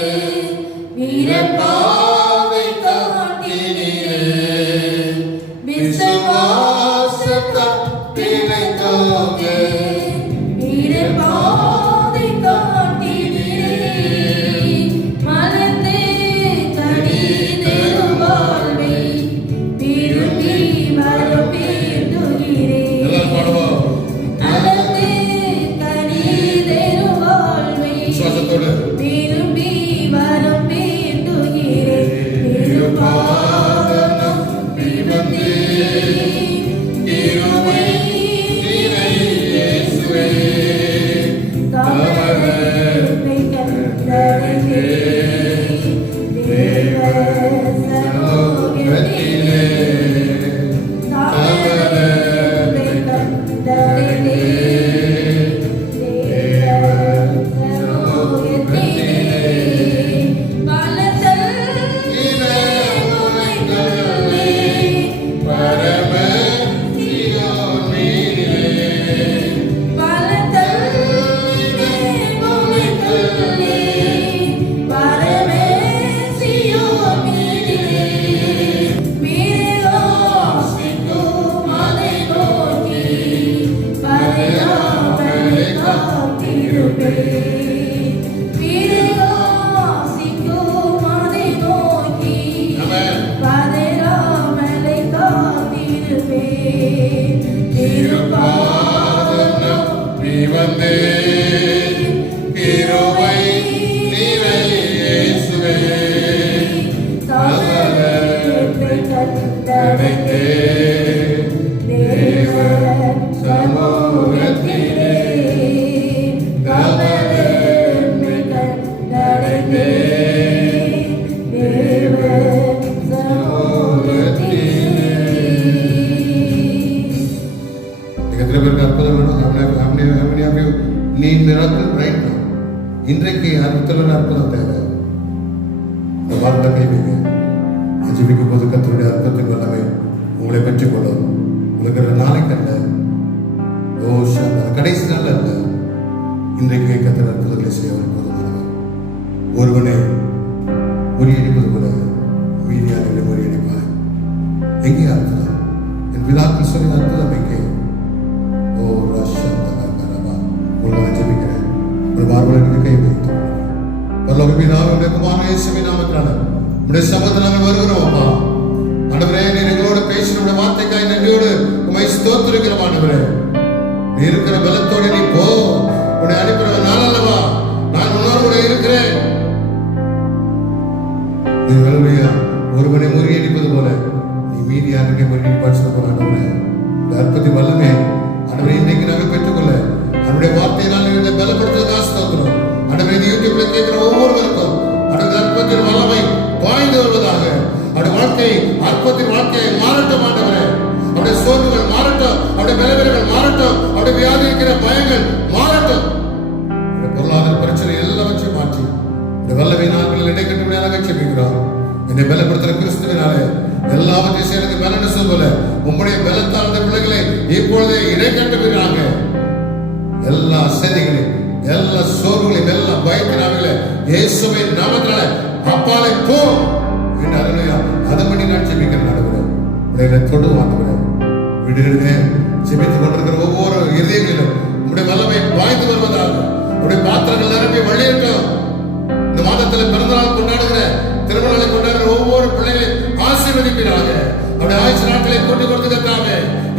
வீரப்பாவை காட்டினீரே. விசுவாசத்தால் நிலைத்தோங்கே வீரப்பாவை காட்டினீரே. மலர்ந்து கனி தரும் வாழ்வை விரும்பி மறுபேறுகிறே. விரும்பி வரம் வேண்டுகிறேன். திருப்பாதம் விவந்தே இருமை நிறை இயேசுவே. கவலை கண்டடைந்தே தேவ சமூகத்திலே. கவலை கண்டடைந்தே நீட் மிராக்கிள் ரைட் நவ. இன்றைக்கு அற்புதம் அற்புதம் தேவை. இந்த வார்த்தை கைவிங்க. ஜெபிக்கும் போது கர்த்தருடைய அற்புதத்தின் வல்லமை உங்களை பெற்றுக்கொள்ளும். உங்களுக்கு நாளைக்கு அல்ல, கடைசி நாள் அல்ல, இன்றைக்கு கர்த்தர் அற்புதங்களை செய்ய போதுமானவர். ஒருவனை முறியடிப்பது போல மீதியானவர்களை முறியடிப்பார். எங்கே அற்புதம்? என் பிதாக்கள் சொல்லி அற்புதம் எங்கே? ஓ ராஷந்தகரபா. உங்களை ஜெபிக்கிறேன். ஒரு பார்வலுக்கு கை வைத்து பரலோக பிதாவுடைய குமாரன் இயேசுவின் நாமத்தினால உம்முடைய சமூகத்தில் நாங்கள் வருகிறோம். அப்பா ஆண்டவரே, நீர் எங்களோடு பேசின வார்த்தைக்காய் நன்றியோடு உம்மை ஸ்தோத்திரிக்கிறோம். ஆண்டவரே, நீ இருக்கிற பலத்தோடு நீ போ. உன்னை அனுப்பின நான் அல்லவா, நான் உன்னோடு இருக்கிறேன். ஒருவனை முறியடிப்பது போல நீ மீதியானவரை முறியடிப்பார் சொல்ல ஆண்டவரே. இந்த அற்புதத்தை வல்லமே ஆண்டவரே இன்றைக்கு நாங்கள் பெற்றுக்கொள்ள அவருடைய வார்த்தையினால் எங்களை பலப்படுத்துவதாக ஸ்தோத்திரம். ஆண்டவரே, யூடியூப்ல கேட்கிற ஒவ்வொருவருக்கும் அவருடைய அற்புதத்தின் வல்லமை பாய்ந்து வருவதாக. அவருடைய வாழ்க்கை அற்புதத்தின் வாழ்க்கையை மாறட்டும். ஆண்டவரே, அவருடைய சோர்வுகள் மாறட்டும், அவருடைய பலவீனங்கள் மாறட்டும், அவருடைய வியாதி இருக்கிற பயங்கள் மாறட்டும். பொருளாதார பிரச்சனை எல்லாவற்றையும் மாற்றி இந்த வல்லமை நாட்களில் இடைக்கட்டுமையாக செபிக்கிறோம். என்னை பலப்படுத்துகிற கிறிஸ்துவினாலே எல்லாவற்றையும் சேர்ந்து பலன்னு சொல்ல உங்களுடைய பலத்தால் அந்த பிள்ளைகளை இப்பொழுதே இடைக்கட்டுகிறாங்க. எல்லா செய்திகளையும், எல்லா சோர்வுகளையும், எல்லா பயத்தினாலே இயேசுவின் நாமத்தினால அப்பாலை போ என்று அருமையா அதன்படி நான் செபிக்கிறேன். நடக்கிறேன் உடைய தொடு ஆண்டுகிறேன். வீடுகளிலே செபித்துக் கொண்டிருக்கிற ஒவ்வொரு இதயங்களிலும் உடைய வல்லமை வாய்ந்து வருவதாக. உடைய பாத்திரங்கள் நிரம்பி வழியட்டும். இந்த மாதத்தில் பிறந்தநாள் கொண்டாடுகிற, திருமண நாளை கொண்டாடுகிற ஒவ்வொரு பிள்ளைகளையும் ஆசீர்வதிப்பீராக. அவருடைய ஆயுசு நாட்களை கூட்டிக் கொடுத்துட்டாங்க.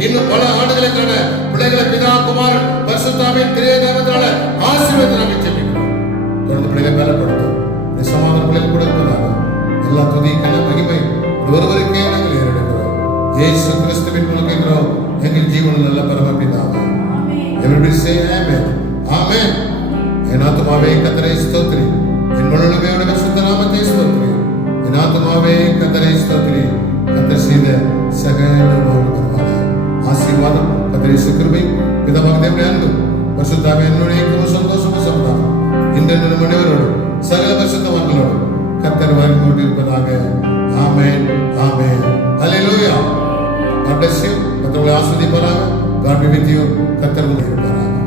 இன்னும் பல ஆண்டுகளுக்கான பிள்ளைகளை பிதா குமாரன் பரிசுத்தாவின் திரியேகத்தினால ஆசீர்வாதத்தை நாங்கள் செபிக்கிறோம். தொடர்ந்து பிள்ளைகளை பலப்படுத்தும். சமாதான பிள்ளைகள் கொடுப்பதாக எல்லா துதிக்கான மகிமை ஒருவருக்கே நாங்கள் ஏறெடுக்கிறோம். இயேசு கிறிஸ்துவின் மூலம் கேட்கிறோம் எங்கள் ஜீவனில் நல்ல பரமபிதாவே. Everybody say amen. Amen. என் ஆத்துமாவே கர்த்தரை ஸ்தோத்திரி, என் முழுமையோட அவருடைய சுத்த நாமத்தை ஸ்தோத்திரி. என் ஆத்துமாவே கர்த்தரை ஸ்தோத்திரி, கர்த்தர் செய்த சகல உபகாரங்களுக்காக. ஆசீர்வாதம், கர்த்தருடைய கிருபை, பிதாவாகிய தேவனுடைய அன்பு, பரிசுத்தாவின் என்னுடைய சந்தோஷமும் சமாதானம் இன்றைய மனிதரோடு சகல பரிசுத்தவான்களோடு கர்த்தர் வாங்கி கொண்டிருப்பதாக. ஆமென், ஆமென், ஹல்லேலூயா. God bless you. கர்த்தர் உங்களை ஆசீர்வதிப்பாராக. God be with you. கர்த்தர் உங்களை இருப்பாராக.